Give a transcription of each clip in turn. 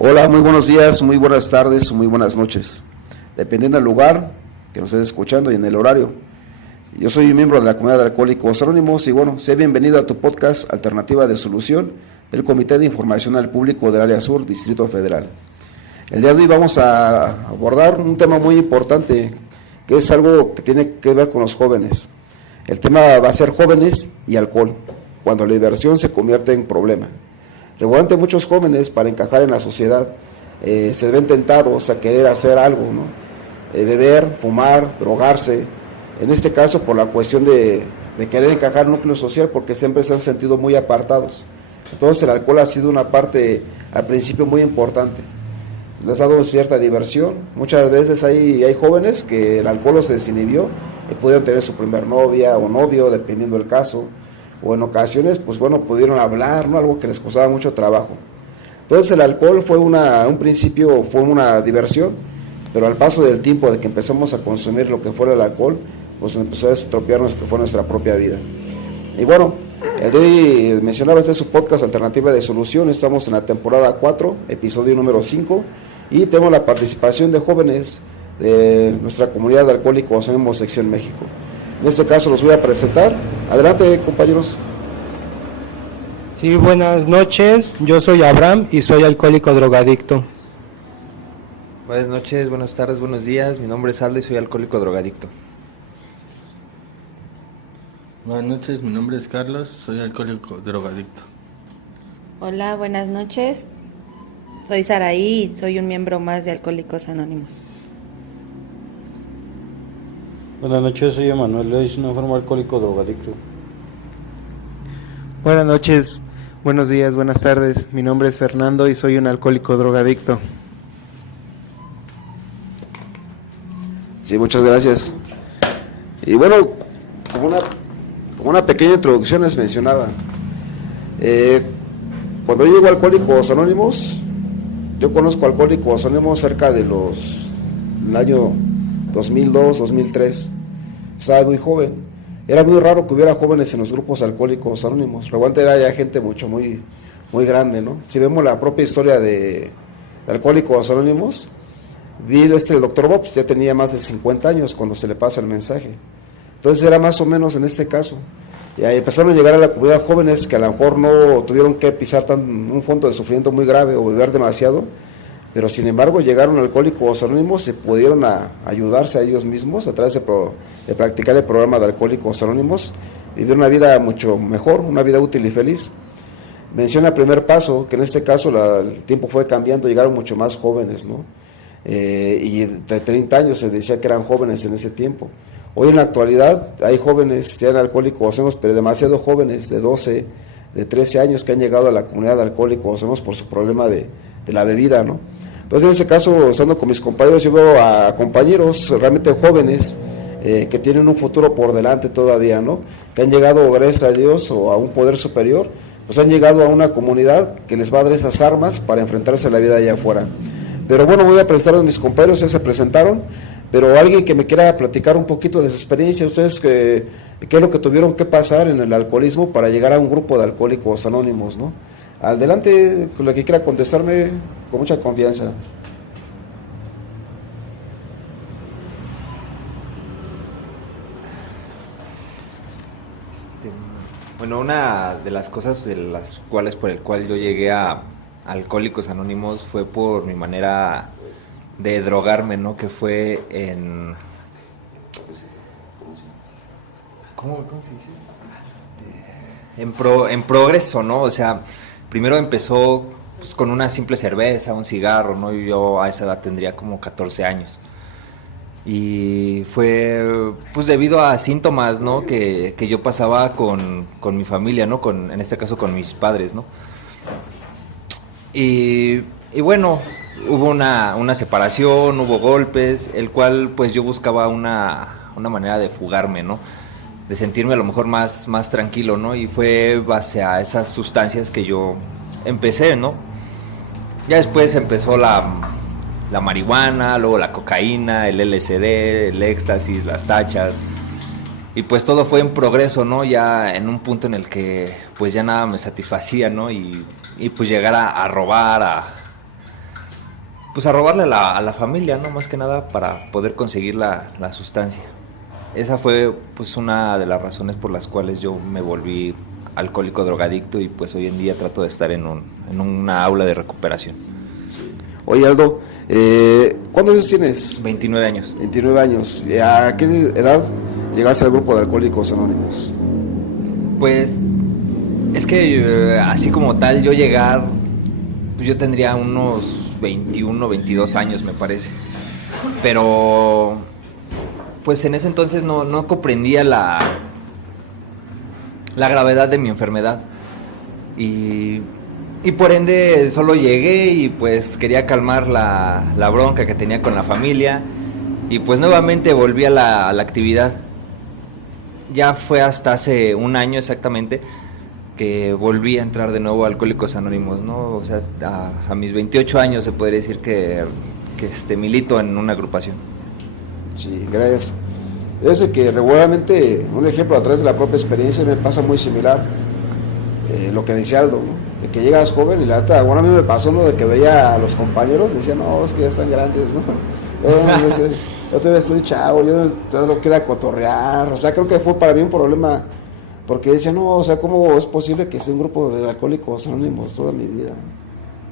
Hola, muy buenos días, muy buenas tardes, muy buenas noches, dependiendo del lugar que nos estés escuchando y en el horario. Yo soy miembro de la comunidad de Alcohólicos Anónimos y bueno, sé bienvenido a tu podcast Alternativa de Solución del Comité de Información al Público del Área Sur, Distrito Federal. El día de hoy vamos a abordar un tema muy importante, que es algo que tiene que ver con los jóvenes. El tema va a ser jóvenes y alcohol, cuando la diversión se convierte en problema. Regularmente muchos jóvenes, para encajar en la sociedad, se ven tentados a querer hacer algo, ¿no? Beber, fumar, drogarse, en este caso por la cuestión de querer encajar en el núcleo social, porque siempre se han sentido muy apartados. Entonces el alcohol ha sido una parte al principio muy importante, les ha dado cierta diversión. Muchas veces hay jóvenes que el alcohol los desinhibió y pudieron tener su primer novia o novio, dependiendo del caso, o en ocasiones, pues bueno, pudieron hablar, ¿no? Algo que les costaba mucho trabajo. Entonces el alcohol fue un principio fue una diversión, pero al paso del tiempo de que empezamos a consumir lo que fuera el alcohol, pues empezó a estropear lo que fue nuestra propia vida. Y bueno, el de hoy mencionaba, este es su podcast Alternativa de Solución. Estamos en la temporada 4, episodio número 5, y tenemos la participación de jóvenes de nuestra comunidad de Alcohólicos Anónimos Sección México. En este caso los voy a presentar. Adelante, compañeros. Sí, buenas noches. Yo soy Abraham y soy alcohólico drogadicto. Buenas noches, buenas tardes, buenos días. Mi nombre es Aldo y soy alcohólico drogadicto. Buenas noches, mi nombre es Carlos, soy alcohólico drogadicto. Hola, buenas noches. Soy Saraí y soy un miembro más de Alcohólicos Anónimos. Buenas noches, soy Emanuel, soy un enfermo alcohólico drogadicto. Buenas noches, buenos días, buenas tardes. Mi nombre es Fernando y soy un alcohólico drogadicto. Sí, muchas gracias. Y bueno, como una pequeña introducción les mencionaba, cuando yo llego a Alcohólicos Anónimos, yo conozco a Alcohólicos Anónimos cerca del año 2002, 2003. Estaba muy joven. Era muy raro que hubiera jóvenes en los grupos Alcohólicos Anónimos. Realmente era ya gente muy grande, ¿no? Si vemos la propia historia de Alcohólicos Anónimos, el Dr. Bobs ya tenía más de 50 años cuando se le pasa el mensaje. Entonces era más o menos en este caso. Y ahí empezaron a llegar a la comunidad jóvenes que a lo mejor no tuvieron que pisar un fondo de sufrimiento muy grave o beber demasiado, pero sin embargo llegaron Alcohólicos Anónimos y pudieron ayudarse a ellos mismos a través de practicar el programa de Alcohólicos Anónimos, vivir una vida mucho mejor, una vida útil y feliz. Menciona el primer paso, que en este caso el tiempo fue cambiando, llegaron mucho más jóvenes, ¿no? Y de 30 años se decía que eran jóvenes en ese tiempo. Hoy en la actualidad hay jóvenes ya en Alcohólicos Anónimos, pero demasiado jóvenes de 12, de 13 años que han llegado a la comunidad de Alcohólicos Anónimos por su problema de la bebida, ¿no? Entonces en ese caso, estando con mis compañeros, yo veo a compañeros realmente jóvenes que tienen un futuro por delante todavía, ¿no? Que han llegado, gracias a Dios, o a un poder superior, pues han llegado a una comunidad que les va a dar esas armas para enfrentarse a la vida allá afuera. Pero bueno, voy a presentar a mis compañeros, ya se presentaron, pero alguien que me quiera platicar un poquito de su experiencia, ustedes qué es lo que tuvieron que pasar en el alcoholismo para llegar a un grupo de Alcohólicos Anónimos, ¿no? Adelante, con la que quiera contestarme con mucha confianza. Bueno, una de las cosas por el cual yo llegué a Alcohólicos Anónimos fue por mi manera de drogarme, ¿no? Que fue en... ¿Cómo se dice? En progreso, ¿no? O sea, primero empezó pues, con una simple cerveza, un cigarro, ¿no? Y yo a esa edad tendría como 14 años. Y fue pues debido a síntomas, ¿no? Que yo pasaba con mi familia, ¿no? En este caso con mis padres, ¿no? Y bueno, hubo una separación, hubo golpes, el cual pues yo buscaba una manera de fugarme, ¿no? De sentirme a lo mejor más tranquilo, ¿no? Y fue base a esas sustancias que yo empecé, ¿no? Ya después empezó la marihuana, luego la cocaína, el LSD, el éxtasis, las tachas. Y pues todo fue en progreso, ¿no? Ya en un punto en el que pues ya nada me satisfacía, ¿no? Y pues llegar a robar, pues a robarle a la familia, ¿no? Más que nada para poder conseguir la sustancia. Esa fue pues una de las razones por las cuales yo me volví alcohólico drogadicto y pues hoy en día trato de estar en una aula de recuperación. Sí. Oye, Aldo, ¿cuántos años tienes? 29 años. 29 años. ¿A qué edad llegaste al grupo de Alcohólicos Anónimos? Pues es que así como tal yo llegar, pues, yo tendría unos 21, 22 años me parece. Pero pues en ese entonces no comprendía la gravedad de mi enfermedad. Y por ende solo llegué y pues quería calmar la bronca que tenía con la familia. Y pues nuevamente volví a la actividad. Ya fue hasta hace un año exactamente que volví a entrar de nuevo a Alcohólicos Anónimos, ¿no? O sea, a mis 28 años se podría decir que milito en una agrupación. Sí, gracias. Es de que regularmente, un ejemplo a través de la propia experiencia, me pasa muy similar lo que decía Aldo, ¿no? De que llegas joven y la neta, bueno, a mí me pasó uno de que veía a los compañeros, decía, no, es que ya están grandes, ¿no? Yo todavía estoy chavo, yo no quería cotorrear, o sea, creo que fue para mí un problema, porque decía, no, o sea, ¿cómo es posible que sea un grupo de Alcohólicos Anónimos toda mi vida?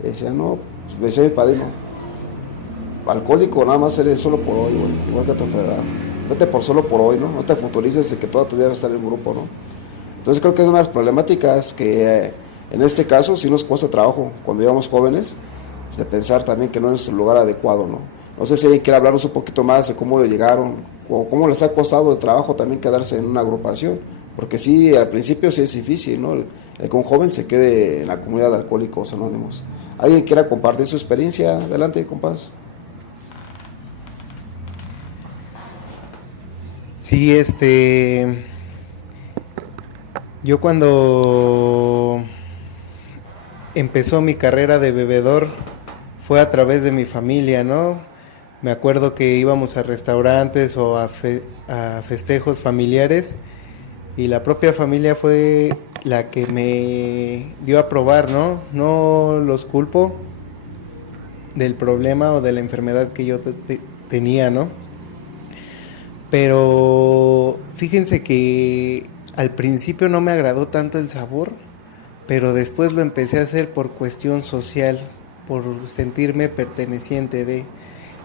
Y decía, no, pues me decía mi padrino, alcohólico nada más eres solo por hoy, güey, igual que tu enfermedad. Vete por solo por hoy, ¿no? No te futurices de que toda tu vida vas a estar en un grupo, ¿no? Entonces creo que es una de las problemáticas que en este caso sí nos cuesta trabajo cuando íbamos jóvenes, pues, de pensar también que no es nuestro lugar adecuado, ¿no? No sé si alguien quiere hablarnos un poquito más de cómo llegaron, o cómo les ha costado de trabajo también quedarse en una agrupación, porque sí, al principio sí es difícil, ¿no? El que un joven se quede en la comunidad de Alcohólicos Anónimos. ¿Alguien quiera compartir su experiencia? Adelante, compás. Sí, yo cuando empezó mi carrera de bebedor fue a través de mi familia, ¿no? Me acuerdo que íbamos a restaurantes o a festejos familiares y la propia familia fue la que me dio a probar, ¿no? No los culpo del problema o de la enfermedad que yo tenía, ¿no? Pero fíjense que al principio no me agradó tanto el sabor, pero después lo empecé a hacer por cuestión social, por sentirme perteneciente de...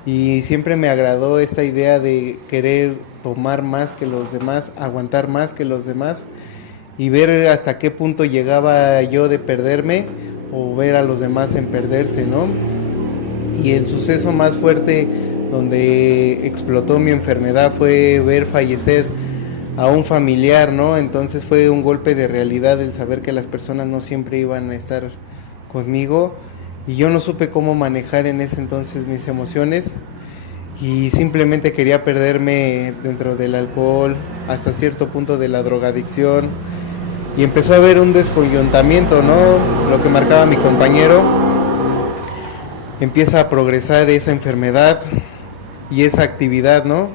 Y siempre me agradó esta idea de querer tomar más que los demás, aguantar más que los demás y ver hasta qué punto llegaba yo de perderme o ver a los demás en perderse, ¿no? Y el suceso más fuerte donde explotó mi enfermedad fue ver fallecer a un familiar, ¿no? Entonces fue un golpe de realidad el saber que las personas no siempre iban a estar conmigo y yo no supe cómo manejar en ese entonces mis emociones y simplemente quería perderme dentro del alcohol, hasta cierto punto de la drogadicción y empezó a haber un descoyuntamiento, ¿no? Lo que marcaba mi compañero, empieza a progresar esa enfermedad y esa actividad, ¿no?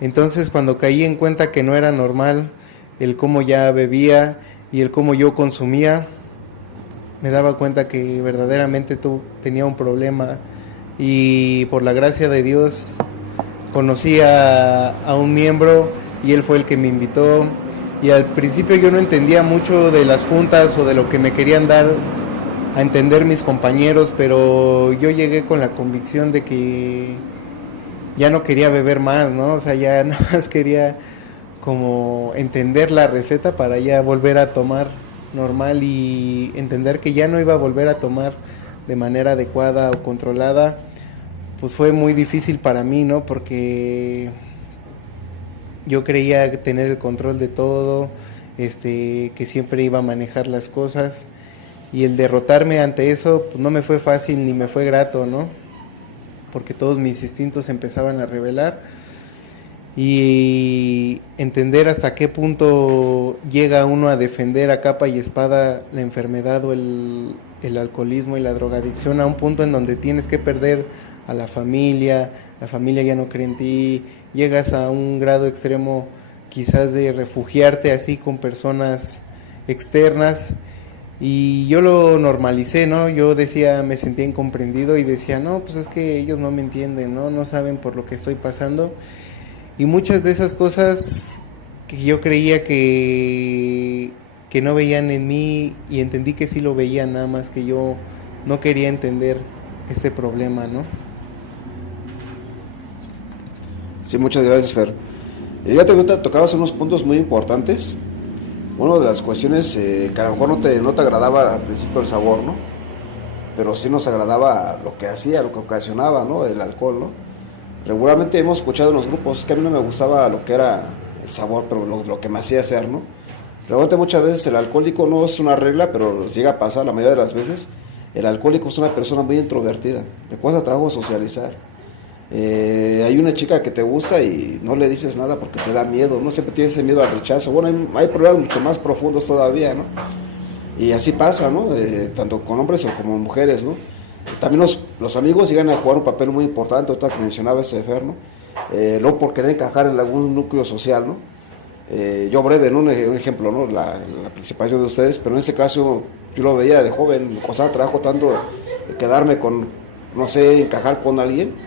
Entonces cuando caí en cuenta que no era normal el cómo ya bebía y el cómo yo consumía, me daba cuenta que verdaderamente tenía un problema y por la gracia de Dios conocí a un miembro y él fue el que me invitó y al principio yo no entendía mucho de las juntas o de lo que me querían dar a entender mis compañeros, pero yo llegué con la convicción de que ya no quería beber más, ¿no? O sea, ya nada más quería como entender la receta para ya volver a tomar normal y entender que ya no iba a volver a tomar de manera adecuada o controlada. Pues fue muy difícil para mí, ¿no? Porque yo creía tener el control de todo, que siempre iba a manejar las cosas y el derrotarme ante eso pues no me fue fácil ni me fue grato, ¿no? Porque todos mis instintos empezaban a revelar y entender hasta qué punto llega uno a defender a capa y espada la enfermedad o el alcoholismo y la drogadicción a un punto en donde tienes que perder a la familia ya no cree en ti, llegas a un grado extremo quizás de refugiarte así con personas externas Y yo lo normalicé, ¿no? Yo decía, me sentía incomprendido y decía, no, pues es que ellos no me entienden, ¿no? No saben por lo que estoy pasando. Y muchas de esas cosas que yo creía que no veían en mí, y entendí que sí lo veían, nada más que yo no quería entender este problema, ¿no? Sí, muchas gracias, Fer. Ya te tocabas unos puntos muy importantes. Una de las cuestiones que a lo mejor no te agradaba al principio el sabor, ¿no? Pero sí nos agradaba lo que hacía, lo que ocasionaba, ¿no? El alcohol, ¿no? Regularmente hemos escuchado en los grupos que a mí no me gustaba lo que era el sabor, pero lo que me hacía hacer, ¿no? Realmente muchas veces el alcohólico no es una regla, pero llega a pasar la mayoría de las veces. El alcohólico es una persona muy introvertida, le cuesta trabajo socializar. Hay una chica que te gusta y no le dices nada porque te da miedo, ¿no? Siempre tienes ese miedo al rechazo. Bueno, hay problemas mucho más profundos todavía, ¿no? Y así pasa, ¿no? Tanto con hombres o como mujeres, ¿no? También los amigos llegan a jugar un papel muy importante, otra que mencionaba ese Fer, ¿no? Luego por querer encajar en algún núcleo social, ¿no? Yo breve, ¿no? Un ejemplo, ¿no? La participación de ustedes, pero en ese caso yo lo veía de joven, me costaba trabajo tanto quedarme con, no sé, encajar con alguien,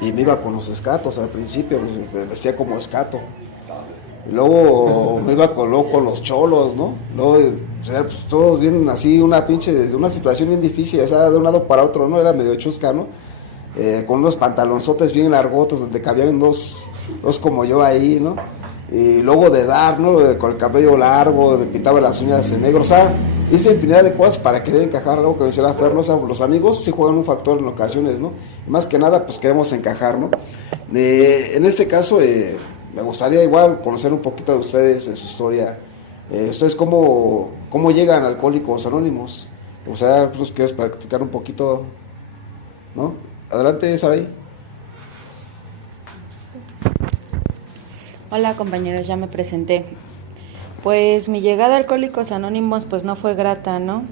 y me iba con los escatos al principio, me vestía como escato, y luego me iba con los cholos, ¿no? Luego, o sea, pues, todo bien así, una situación bien difícil, o sea, de un lado para otro, ¿no? Era medio chusca, ¿no? Con unos pantalonzotes bien largotos, donde cabían dos como yo ahí, ¿no? Y luego de dar, ¿no? Con el cabello largo, me pintaba las uñas en negro, o sea, hice infinidad de cosas para querer encajar, algo que mencionaba Fer, ¿no? O sea, los amigos sí juegan un factor en ocasiones, ¿no? Y más que nada, pues queremos encajar, ¿no? En ese caso, me gustaría igual conocer un poquito de ustedes, de su historia. ¿Ustedes cómo llegan a Alcohólicos Anónimos? O sea, pues quieres practicar un poquito, ¿no? Adelante, Saray. Hola compañeros, ya me presenté. Pues mi llegada a Alcohólicos Anónimos pues no fue grata, ¿no?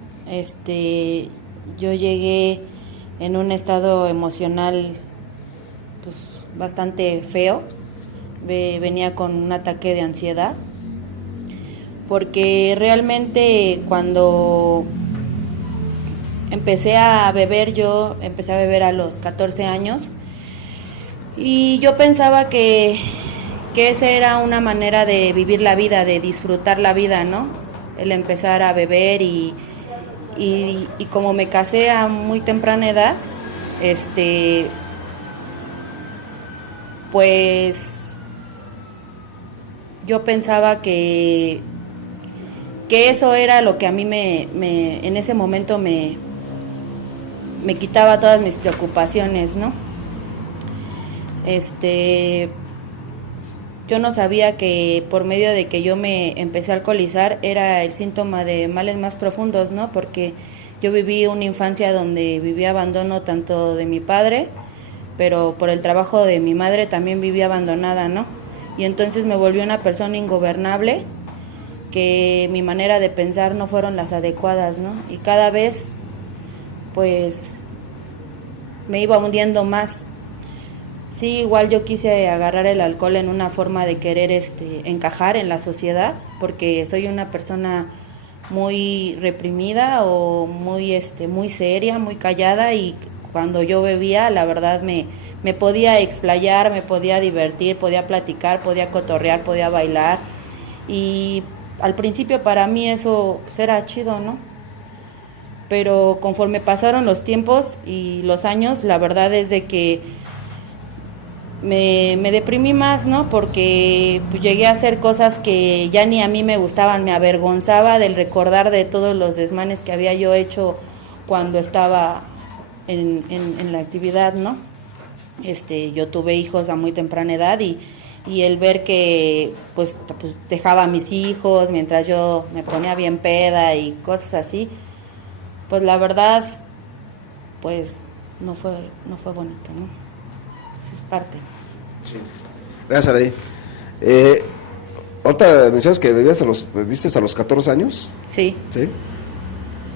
Yo llegué en un estado emocional pues bastante feo. Venía con un ataque de ansiedad, porque realmente cuando empecé a beber, yo empecé a beber a los 14 años y yo pensaba que esa era una manera de vivir la vida, de disfrutar la vida, ¿no? El empezar a beber y como me casé a muy temprana edad, pues yo pensaba que eso era lo que a mí en ese momento me quitaba todas mis preocupaciones, ¿no? Yo no sabía que por medio de que yo me empecé a alcoholizar era el síntoma de males más profundos, ¿no? Porque yo viví una infancia donde viví abandono tanto de mi padre, pero por el trabajo de mi madre también viví abandonada, ¿no? Y entonces me volví una persona ingobernable, que mi manera de pensar no fueron las adecuadas, ¿no? Y cada vez, pues, me iba hundiendo más. Sí, igual yo quise agarrar el alcohol en una forma de querer encajar en la sociedad, porque soy una persona muy reprimida o muy seria, muy callada, y cuando yo bebía, la verdad me podía explayar, me podía divertir, podía platicar, podía cotorrear, podía bailar, y al principio para mí eso pues, era chido, ¿no? Pero conforme pasaron los tiempos y los años, la verdad es de que me deprimí más, ¿no? Porque pues, llegué a hacer cosas que ya ni a mí me gustaban, me avergonzaba del recordar de todos los desmanes que había yo hecho cuando estaba en la actividad, ¿no? Yo tuve hijos a muy temprana edad y el ver que pues dejaba a mis hijos mientras yo me ponía bien peda y cosas así, pues la verdad, pues no fue bonito, ¿no? Pues, es parte. Sí. Gracias, Saray. Ahorita mencionas que bebiste a los 14 años. Sí. ¿Sí?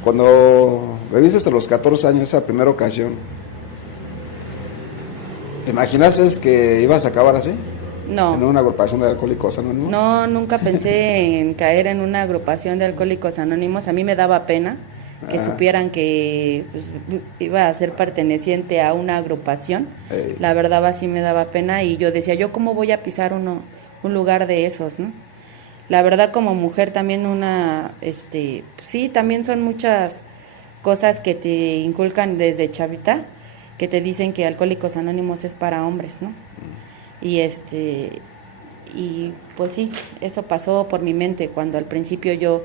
Cuando bebiste a los 14 años, esa primera ocasión, ¿te imaginaste que ibas a acabar así? No. ¿En una agrupación de Alcohólicos Anónimos? No, nunca pensé en caer en una agrupación de Alcohólicos Anónimos. A mí me daba pena que supieran que pues, iba a ser perteneciente a una agrupación. La verdad así me daba pena y yo decía, ¿yo cómo voy a pisar un lugar de esos, no? La verdad como mujer también sí, también son muchas cosas que te inculcan desde chavita, que te dicen que Alcohólicos Anónimos es para hombres, ¿no? Y y pues sí, eso pasó por mi mente cuando al principio yo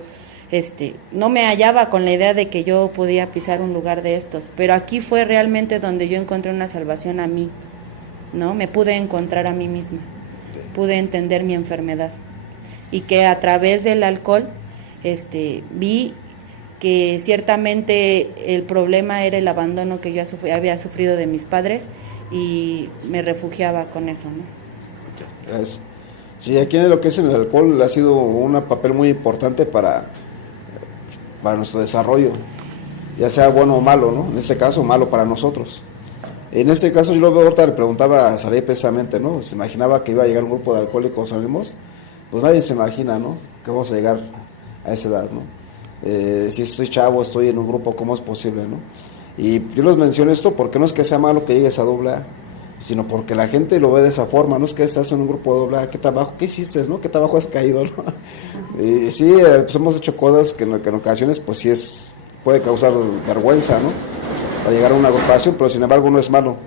no me hallaba con la idea de que yo podía pisar un lugar de estos, pero aquí fue realmente donde yo encontré una salvación a mí, ¿no? Me pude encontrar a mí misma, pude entender mi enfermedad y que a través del alcohol vi que ciertamente el problema era el abandono que yo había sufrido de mis padres y me refugiaba con eso, ¿no? Gracias. Sí, aquí en lo que es el alcohol ha sido un papel muy importante para nuestro desarrollo, ya sea bueno o malo, ¿no? En este caso, malo para nosotros. En este caso, yo lo veo ahorita, le preguntaba a Saray precisamente, ¿no? ¿Se imaginaba que iba a llegar un grupo de Alcohólicos Anónimos? Pues nadie se imagina, ¿no? Que vamos a llegar a esa edad, ¿no? Si estoy chavo, estoy en un grupo, ¿cómo es posible, no? Y yo les menciono esto porque no es que sea malo que llegues a AA, sino porque la gente lo ve de esa forma, no es que estás en un grupo de AA, ¿qué trabajo, qué hiciste, no? ¿Qué trabajo has caído, no? Y sí, pues hemos hecho cosas que en ocasiones, pues sí puede causar vergüenza, ¿no? Para llegar a una agrupación, pero sin embargo no es malo.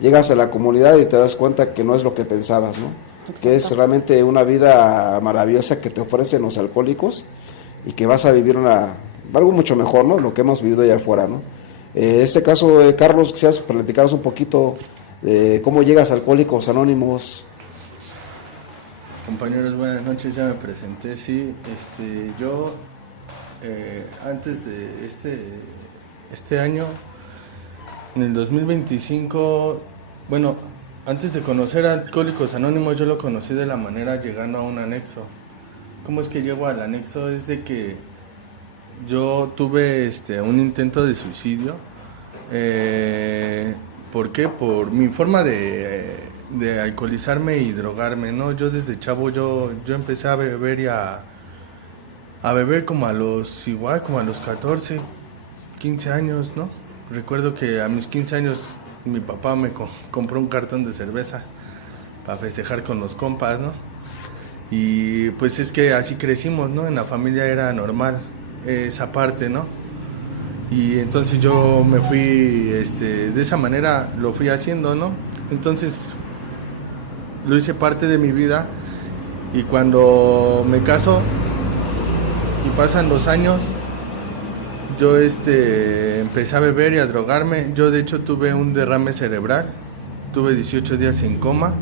Llegas a la comunidad y te das cuenta que no es lo que pensabas, ¿no? Exacto. Que es realmente una vida maravillosa que te ofrecen los alcohólicos y que vas a vivir algo mucho mejor, ¿no? Lo que hemos vivido allá afuera, ¿no? En este caso, Carlos, quisieras platicarnos un poquito de cómo llegas a Alcohólicos Anónimos. Compañeros, buenas noches, ya me presenté, sí, yo antes de este año, en el 2025, bueno, antes de conocer a Alcohólicos Anónimos, yo lo conocí de la manera llegando a un anexo. ¿Cómo es que llego al anexo? Es de que yo tuve un intento de suicidio. ¿Por qué? Por mi forma de alcoholizarme y drogarme, ¿no? Yo desde chavo yo empecé a beber y a beber como a los 14, 15 años, ¿no? Recuerdo que a mis 15 años mi papá me compró un cartón de cervezas para festejar con los compas, ¿no? Y pues es que así crecimos, ¿no? En la familia era normal esa parte, ¿no? Y entonces yo me fui, de esa manera lo fui haciendo, ¿no? Entonces lo hice parte de mi vida y cuando me caso y pasan los años, yo empecé a beber y a drogarme. Yo de hecho tuve un derrame cerebral, tuve 18 días en coma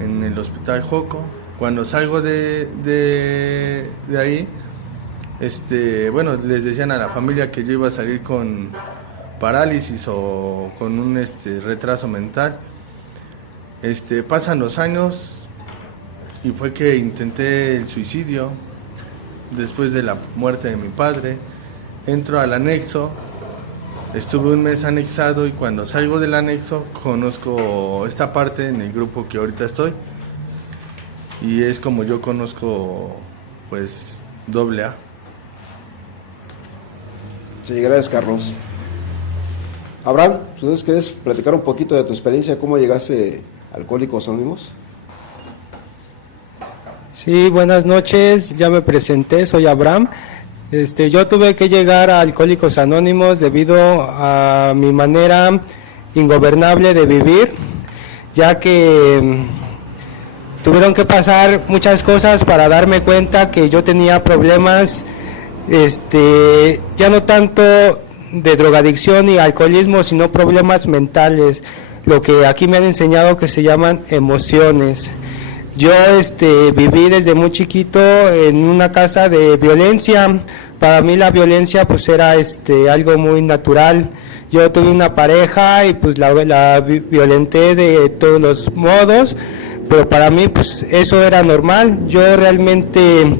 en el hospital Joco. Cuando salgo de ahí, bueno, les decían a la familia que yo iba a salir con parálisis o con un retraso mental. Pasan los años y fue que intenté el suicidio después de la muerte de mi padre. Entro al anexo, estuve un mes anexado y cuando salgo del anexo conozco esta parte en el grupo que ahorita estoy y es como yo conozco pues AA. Sí, gracias, Carlos. Abraham, ¿tú quieres platicar un poquito de tu experiencia? ¿Cómo llegaste a Alcohólicos Anónimos? Sí, buenas noches, ya me presenté, soy Abraham. Yo tuve que llegar a Alcohólicos Anónimos debido a mi manera ingobernable de vivir, ya que tuvieron que pasar muchas cosas para darme cuenta que yo tenía problemas, ya no tanto de drogadicción y alcoholismo, sino problemas mentales, lo que aquí me han enseñado que se llaman emociones. Yo viví desde muy chiquito en una casa de violencia. Para mí la violencia pues era algo muy natural. Yo tuve una pareja y pues la violenté de todos los modos, pero para mí pues eso era normal. Yo realmente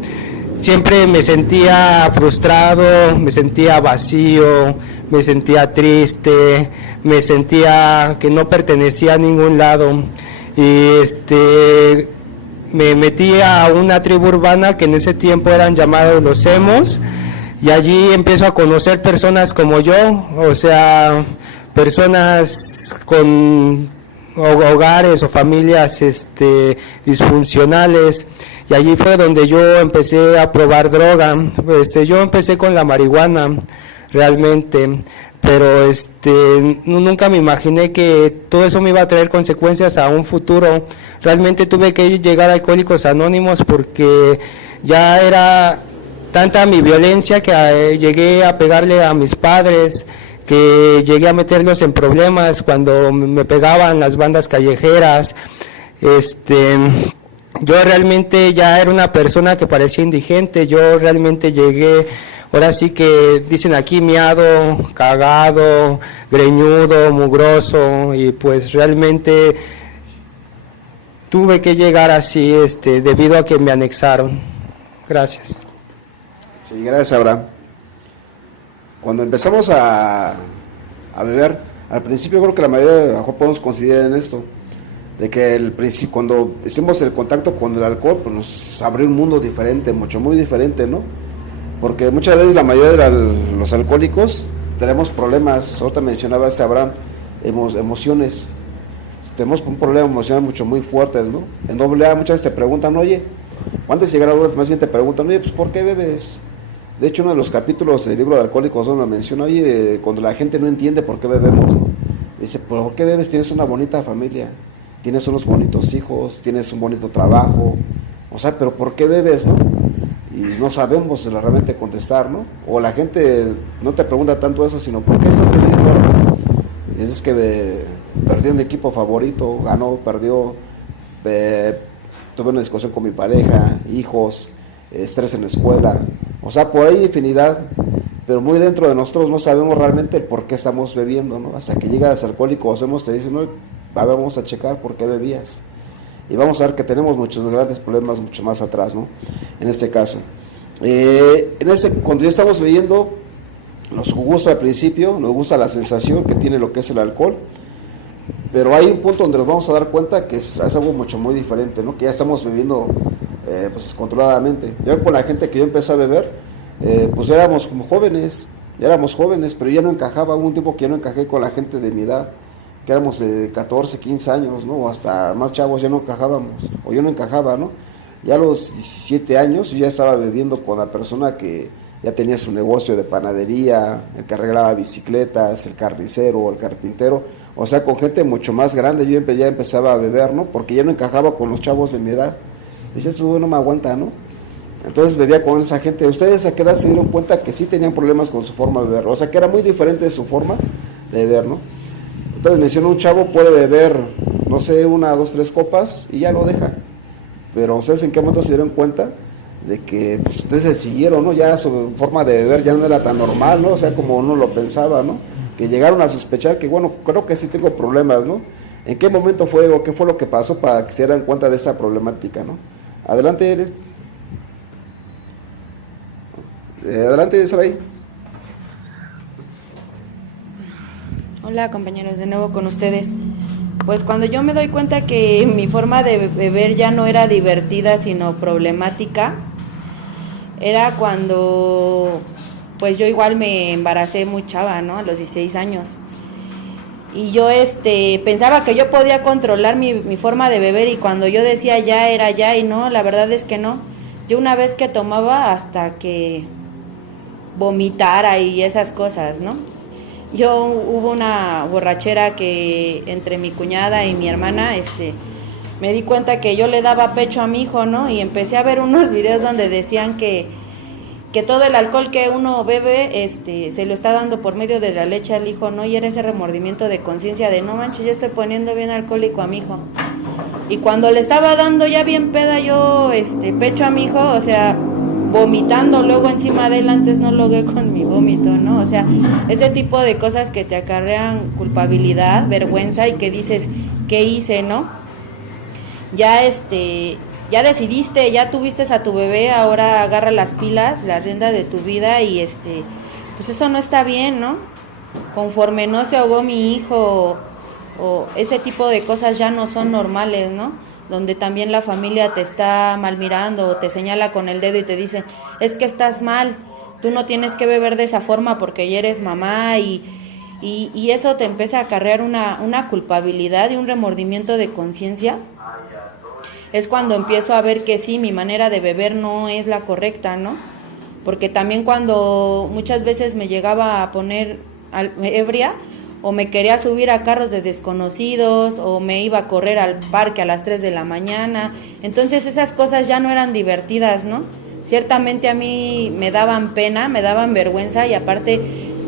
siempre me sentía frustrado, me sentía vacío, me sentía triste, me sentía que no pertenecía a ningún lado. Y me metí a una tribu urbana que en ese tiempo eran llamados los emos, y allí empiezo a conocer personas como yo, o sea, personas con hogares o familias disfuncionales, y allí fue donde yo empecé a probar droga. Yo empecé con la marihuana realmente, pero nunca me imaginé que todo eso me iba a traer consecuencias a un futuro. Realmente tuve que llegar a Alcohólicos Anónimos porque ya era tanta mi violencia que llegué a pegarle a mis padres, que llegué a meterlos en problemas cuando me pegaban las bandas callejeras. Yo realmente ya era una persona que parecía indigente. Yo realmente llegué, ahora sí que dicen aquí, miado, cagado, greñudo, mugroso, y pues realmente tuve que llegar así debido a que me anexaron. Gracias. Sí, gracias, Abraham. Cuando empezamos a beber, al principio creo que la mayoría, a lo mejor podemos considerar en esto, de que cuando hicimos el contacto con el alcohol, pues nos abrió un mundo diferente, muy diferente, ¿no? Porque muchas veces la mayoría de los alcohólicos tenemos problemas, ahorita mencionaba ese Abraham, emociones, tenemos un problema emocional muy fuertes, ¿no? En AA muchas veces te preguntan, oye, antes de llegar a AA más bien te preguntan, oye, pues ¿por qué bebes? De hecho, uno de los capítulos del libro de Alcohólicos donde menciona, oye, cuando la gente no entiende por qué bebemos, ¿no? Dice, ¿por qué bebes? Tienes una bonita familia, tienes unos bonitos hijos, tienes un bonito trabajo, o sea, pero ¿por qué bebes, no? Y no sabemos realmente contestar, ¿no? O la gente no te pregunta tanto eso, sino ¿por qué estás teniendo dinero? Es que perdí un equipo favorito, ganó, perdió, tuve una discusión con mi pareja, hijos, estrés en la escuela, o sea, por ahí infinidad, pero muy dentro de nosotros no sabemos realmente el por qué estamos bebiendo, ¿no? Hasta que llegas al alcohólico, te dicen, no, vamos a checar por qué bebías, y vamos a ver que tenemos muchos grandes problemas mucho más atrás, ¿no? En este caso, cuando ya estamos bebiendo, nos gusta al principio, nos gusta la sensación que tiene lo que es el alcohol, pero hay un punto donde nos vamos a dar cuenta que es algo muy diferente, ¿no? Que ya estamos bebiendo pues controladamente. Yo con la gente que yo empecé a beber, pues éramos jóvenes, pero ya no encajaba. Hubo un tiempo que ya no encajé con la gente de mi edad, que éramos de 14, 15 años, ¿no? O hasta más chavos, ya no encajábamos, o yo no encajaba, ¿no? Ya a los 17 años yo ya estaba bebiendo con la persona que ya tenía su negocio de panadería, el que arreglaba bicicletas, el carnicero, el carpintero, o sea, con gente mucho más grande. Yo ya empezaba a beber, ¿no? Porque ya no encajaba con los chavos de mi edad. Dice, esto no me aguanta, ¿no? Entonces bebía con esa gente. Ustedes a qué edad se dieron cuenta que sí tenían problemas con su forma de beber, o sea, que era muy diferente de su forma de beber, ¿no? Entonces mencionó, un chavo puede beber, no sé, 1, 2, 3 copas y ya lo deja. Pero ustedes en qué momento se dieron cuenta de que pues, ustedes se siguieron, ¿no? Ya su forma de beber ya no era tan normal, ¿no? O sea, como uno lo pensaba, ¿no? Que llegaron a sospechar que, bueno, creo que sí tengo problemas, ¿no? ¿En qué momento fue o qué fue lo que pasó para que se dieran cuenta de esa problemática, ¿no? Adelante, adelante, Saraí. Hola compañeros, de nuevo con ustedes. Pues cuando yo me doy cuenta que mi forma de beber ya no era divertida sino problemática, era cuando pues yo igual me embaracé muy chava, ¿no? A los 16 años. Y yo pensaba que yo podía controlar mi forma de beber, y cuando yo decía ya era ya, y no, la verdad es que no. Yo una vez que tomaba hasta que vomitara y esas cosas, ¿no? Hubo una borrachera que entre mi cuñada y mi hermana, me di cuenta que yo le daba pecho a mi hijo, ¿no? Y empecé a ver unos videos donde decían que todo el alcohol que uno bebe, se lo está dando por medio de la leche al hijo, ¿no? Y era ese remordimiento de conciencia de, no manches, yo estoy poniendo bien alcohólico a mi hijo. Y cuando le estaba dando ya bien peda yo, pecho a mi hijo, o sea, vomitando luego encima de él, antes no logré con mi vómito, ¿no? O sea, ese tipo de cosas que te acarrean culpabilidad, vergüenza, y que dices, ¿qué hice, no? Ya ya decidiste, ya tuviste a tu bebé, ahora agarra las pilas, la rienda de tu vida, y pues eso no está bien, ¿no? Conforme no se ahogó mi hijo, o ese tipo de cosas ya no son normales, ¿no? donde también la familia te está mal mirando o te señala con el dedo y te dicen, es que estás mal, tú no tienes que beber de esa forma porque ya eres mamá y eso te empieza a acarrear una culpabilidad y un remordimiento de conciencia. Es cuando empiezo a ver que sí, mi manera de beber no es la correcta, ¿no? Porque también cuando muchas veces me llegaba a poner ebria, o me quería subir a carros de desconocidos, o me iba a correr al parque a las 3 de la mañana, entonces esas cosas ya no eran divertidas, ¿no? Ciertamente a mí me daban pena, me daban vergüenza y aparte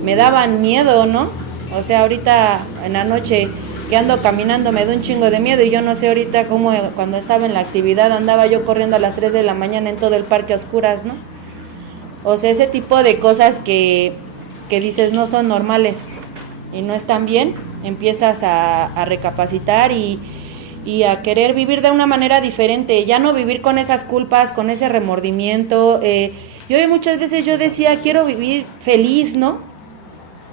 me daban miedo, ¿no? O sea, ahorita en la noche que ando caminando me da un chingo de miedo y yo no sé ahorita cómo cuando estaba en la actividad andaba yo corriendo a las 3 de la mañana en todo el parque a oscuras, ¿no? O sea, ese tipo de cosas que dices no son normales y no están bien, empiezas a recapacitar y a querer vivir de una manera diferente, ya no vivir con esas culpas, con ese remordimiento. Yo muchas veces yo decía, quiero vivir feliz, ¿no?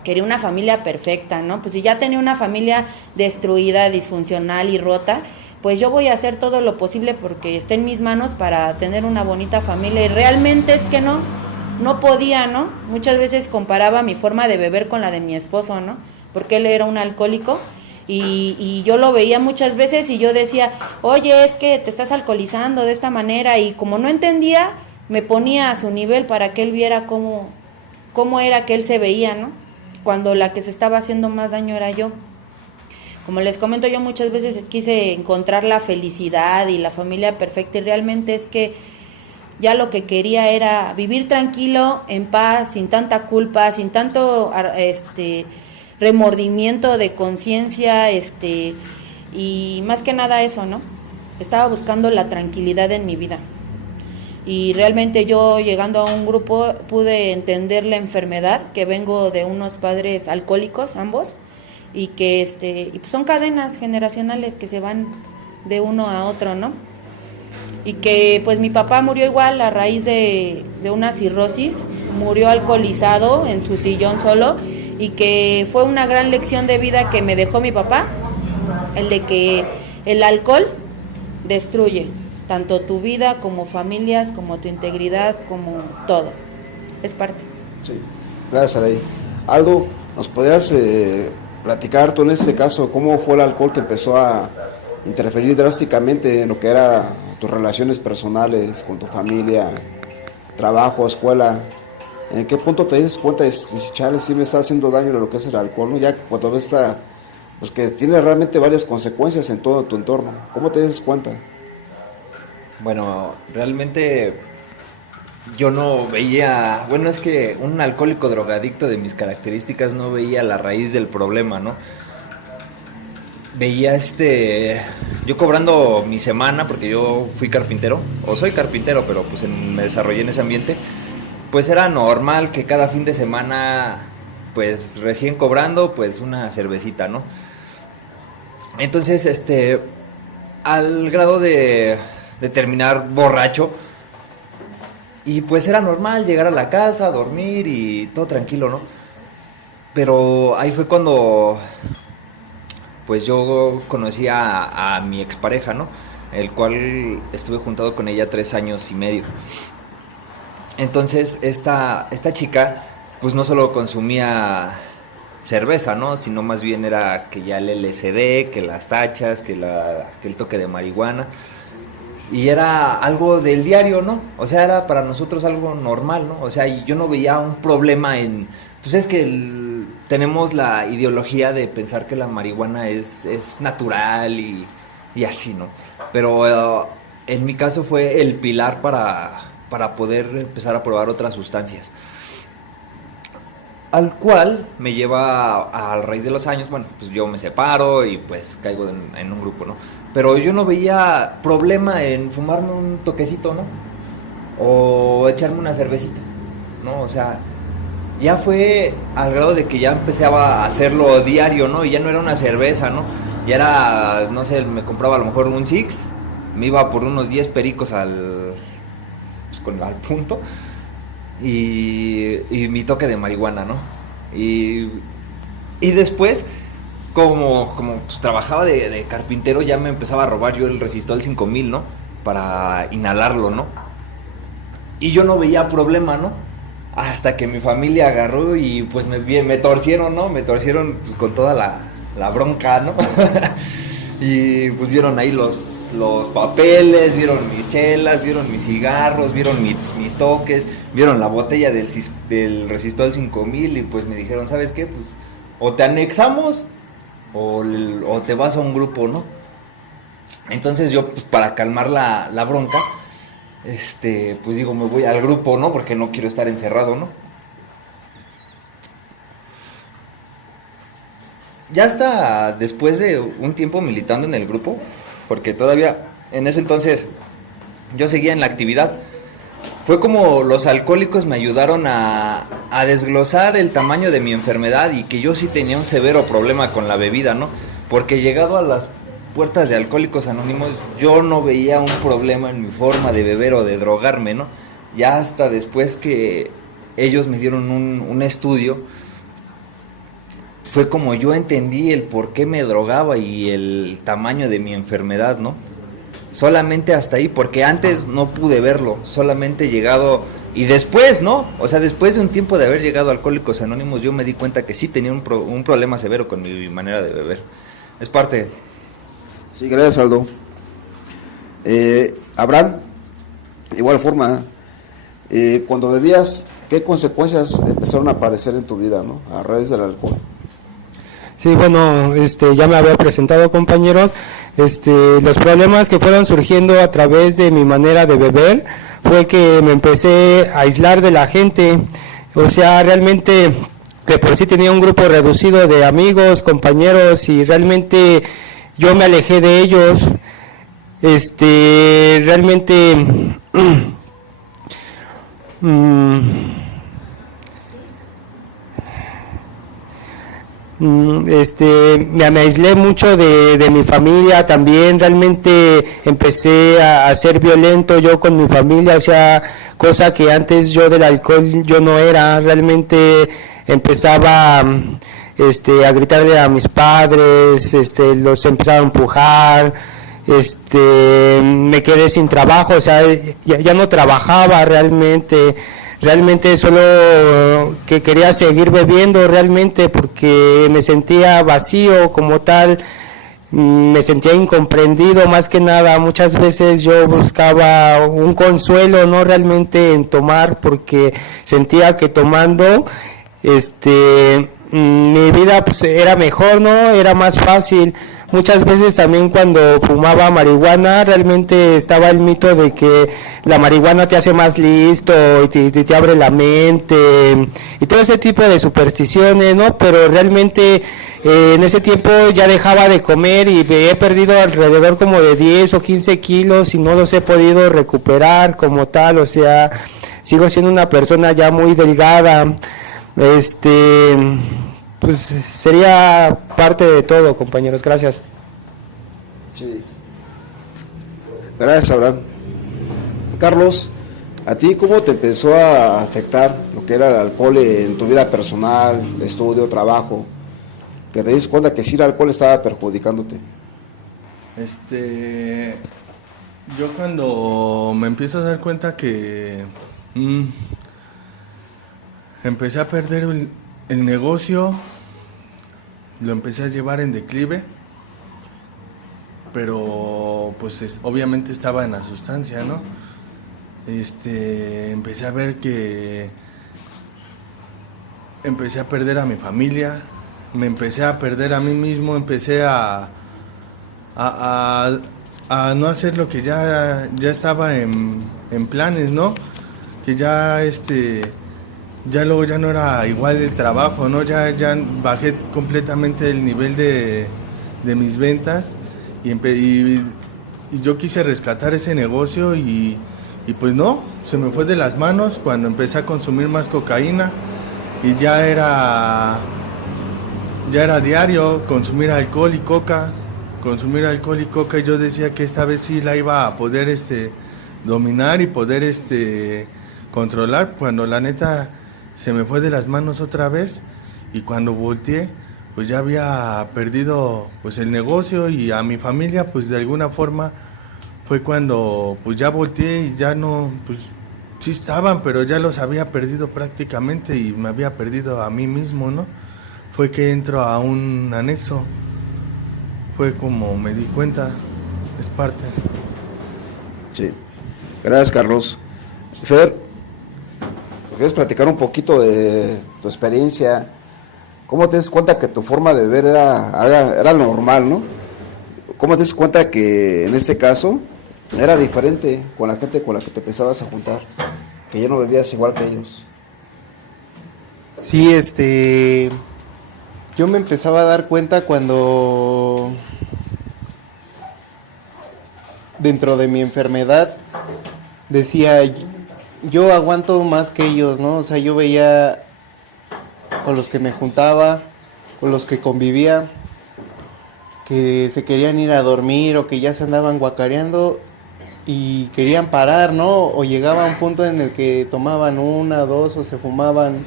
Quería una familia perfecta, ¿no? Pues si ya tenía una familia destruida, disfuncional y rota, pues yo voy a hacer todo lo posible porque esté en mis manos para tener una bonita familia. Y realmente es que no podía, ¿no? Muchas veces comparaba mi forma de beber con la de mi esposo, ¿no? Porque él era un alcohólico y yo lo veía muchas veces y yo decía, oye, es que te estás alcoholizando de esta manera, y como no entendía, me ponía a su nivel para que él viera cómo era que él se veía, ¿no? Cuando la que se estaba haciendo más daño era yo. Como les comento, yo muchas veces quise encontrar la felicidad y la familia perfecta y realmente es que ya lo que quería era vivir tranquilo, en paz, sin tanta culpa, sin tanto remordimiento de conciencia, y más que nada eso, ¿no? Estaba buscando la tranquilidad en mi vida. Y realmente yo, llegando a un grupo, pude entender la enfermedad, que vengo de unos padres alcohólicos, ambos, y que y pues son cadenas generacionales que se van de uno a otro, ¿no? Y que pues mi papá murió igual a raíz de una cirrosis, murió alcoholizado en su sillón solo, y que fue una gran lección de vida que me dejó mi papá, el de que el alcohol destruye tanto tu vida como familias, como tu integridad, como todo. Es parte. Sí, gracias, Araí. Aldo, ¿nos podrías platicar tú en este caso cómo fue el alcohol que empezó a interferir drásticamente en lo que eran tus relaciones personales, con tu familia, trabajo, escuela? ¿En qué punto te dices cuenta de si chale, sí me está haciendo daño lo que es el alcohol, ¿no? Ya cuando ves pues que tiene realmente varias consecuencias en todo tu entorno. ¿Cómo te dices cuenta? Bueno, realmente yo no veía, bueno, es que un alcohólico drogadicto de mis características no veía la raíz del problema, ¿no? Veía yo cobrando mi semana, porque yo fui carpintero, o soy carpintero, pero pues me desarrollé en ese ambiente, pues era normal que cada fin de semana, pues recién cobrando, pues una cervecita, ¿no? Entonces, al grado de terminar borracho, y pues era normal llegar a la casa, dormir y todo tranquilo, ¿no? Pero ahí fue cuando pues yo conocí a mi expareja, ¿no? El cual estuve juntado con ella 3 años y medio. Entonces esta chica pues no solo consumía cerveza, ¿no? Sino más bien era que ya el LSD, que las tachas, que el toque de marihuana. Y era algo del diario, ¿no? O sea, era para nosotros algo normal, ¿no? O sea, y yo no veía un problema en... Pues es que tenemos la ideología de pensar que la marihuana es natural y así, ¿no? Pero en mi caso fue el pilar para poder empezar a probar otras sustancias. Al cual me lleva a raíz de los años, bueno, pues yo me separo y pues caigo en un grupo, ¿no? Pero yo no veía problema en fumarme un toquecito, ¿no? O echarme una cervecita, ¿no? O sea, ya fue al grado de que ya empecé a hacerlo diario, ¿no? Y ya no era una cerveza, ¿no? Ya era, no sé, me compraba a lo mejor un Six, me iba por unos 10 pericos al punto, y mi toque de marihuana, ¿no? Y después como pues, trabajaba de carpintero, ya me empezaba a robar yo el resistol 5000, ¿no? Para inhalarlo, ¿no? Y yo no veía problema, ¿no? Hasta que mi familia agarró y pues me torcieron, ¿no? Me torcieron pues, con toda la bronca, ¿no? Y pues vieron ahí los papeles, vieron mis chelas, vieron mis cigarros, vieron mis toques, vieron la botella del resistol 5000 y pues me dijeron, ¿sabes qué? Pues o te anexamos o te vas a un grupo, ¿no? Entonces yo pues para calmar la bronca, pues digo, me voy al grupo, ¿no? Porque no quiero estar encerrado, ¿no? Ya hasta después de un tiempo militando en el grupo, porque todavía en ese entonces yo seguía en la actividad, fue como los alcohólicos me ayudaron a desglosar el tamaño de mi enfermedad y que yo sí tenía un severo problema con la bebida, ¿no? Porque llegado a las puertas de Alcohólicos Anónimos yo no veía un problema en mi forma de beber o de drogarme, ¿no? Ya hasta después que ellos me dieron un estudio, fue como yo entendí el por qué me drogaba y el tamaño de mi enfermedad, ¿no? Solamente hasta ahí, porque antes no pude verlo, solamente llegado, y después, ¿no? O sea, después de un tiempo de haber llegado a Alcohólicos Anónimos, yo me di cuenta que sí tenía un problema severo con mi manera de beber. Es parte. Sí, gracias, Aldo. Abraham, de igual forma, cuando bebías, ¿qué consecuencias empezaron a aparecer en tu vida, ¿no? A raíz del alcohol. Sí, bueno, ya me había presentado, compañeros. Los problemas que fueron surgiendo a través de mi manera de beber fue que me empecé a aislar de la gente. O sea, realmente de por sí tenía un grupo reducido de amigos, compañeros, y realmente yo me alejé de ellos. Realmente me aislé mucho de mi familia también. Realmente empecé a ser violento yo con mi familia, o sea, cosa que antes yo del alcohol yo no era. Realmente empezaba a gritarle a mis padres, los empezaba a empujar, me quedé sin trabajo, o sea, ya no trabajaba realmente solo que quería seguir bebiendo realmente porque me sentía vacío como tal, me sentía incomprendido más que nada. Muchas veces yo buscaba un consuelo, no realmente en tomar, porque sentía que tomando mi vida pues era mejor, ¿no? Era más fácil. Muchas veces también cuando fumaba marihuana, realmente estaba el mito de que la marihuana te hace más listo y te abre la mente y todo ese tipo de supersticiones, ¿no? Pero realmente en ese tiempo ya dejaba de comer y he perdido alrededor como de 10 o 15 kilos y no los he podido recuperar como tal. O sea, sigo siendo una persona ya muy delgada. Pues sería parte de todo, compañeros. Gracias. Sí. Gracias, Abraham. Carlos, ¿a ti cómo te empezó a afectar lo que era el alcohol en tu vida personal, estudio, trabajo? Que te diste cuenta que sí el alcohol estaba perjudicándote. Yo cuando me empiezo a dar cuenta que empecé a perder el negocio, lo empecé a llevar en declive, pero pues obviamente estaba en la sustancia, ¿no? Empecé a ver que empecé a perder a mi familia, me empecé a perder a mí mismo, empecé a no hacer lo que ya estaba en planes, ¿no? Que ya ya luego ya no era igual el trabajo, ¿no? Ya bajé completamente el nivel de mis ventas y yo quise rescatar ese negocio y pues no, se me fue de las manos cuando empecé a consumir más cocaína y ya era diario consumir alcohol y coca, y yo decía que esta vez sí la iba a poder dominar y poder controlar, cuando la neta se me fue de las manos otra vez y cuando volteé pues ya había perdido pues el negocio, y a mi familia pues de alguna forma fue cuando pues ya volteé y ya no, pues sí estaban, pero ya los había perdido prácticamente y me había perdido a mí mismo, ¿no? Fue que entro a un anexo, fue como me di cuenta, es parte. Sí, gracias Carlos. Fer, ¿quieres platicar un poquito de tu experiencia? ¿Cómo te das cuenta que tu forma de ver era normal, no? ¿Cómo te das cuenta que en este caso era diferente con la gente con la que te empezabas a juntar? Que ya no bebías igual que ellos. Sí, yo me empezaba a dar cuenta cuando dentro de mi enfermedad decía, yo aguanto más que ellos, ¿no? O sea, yo veía con los que me juntaba, con los que convivía, que se querían ir a dormir o que ya se andaban guacareando y querían parar, ¿no? O llegaba a un punto en el que tomaban una, dos o se fumaban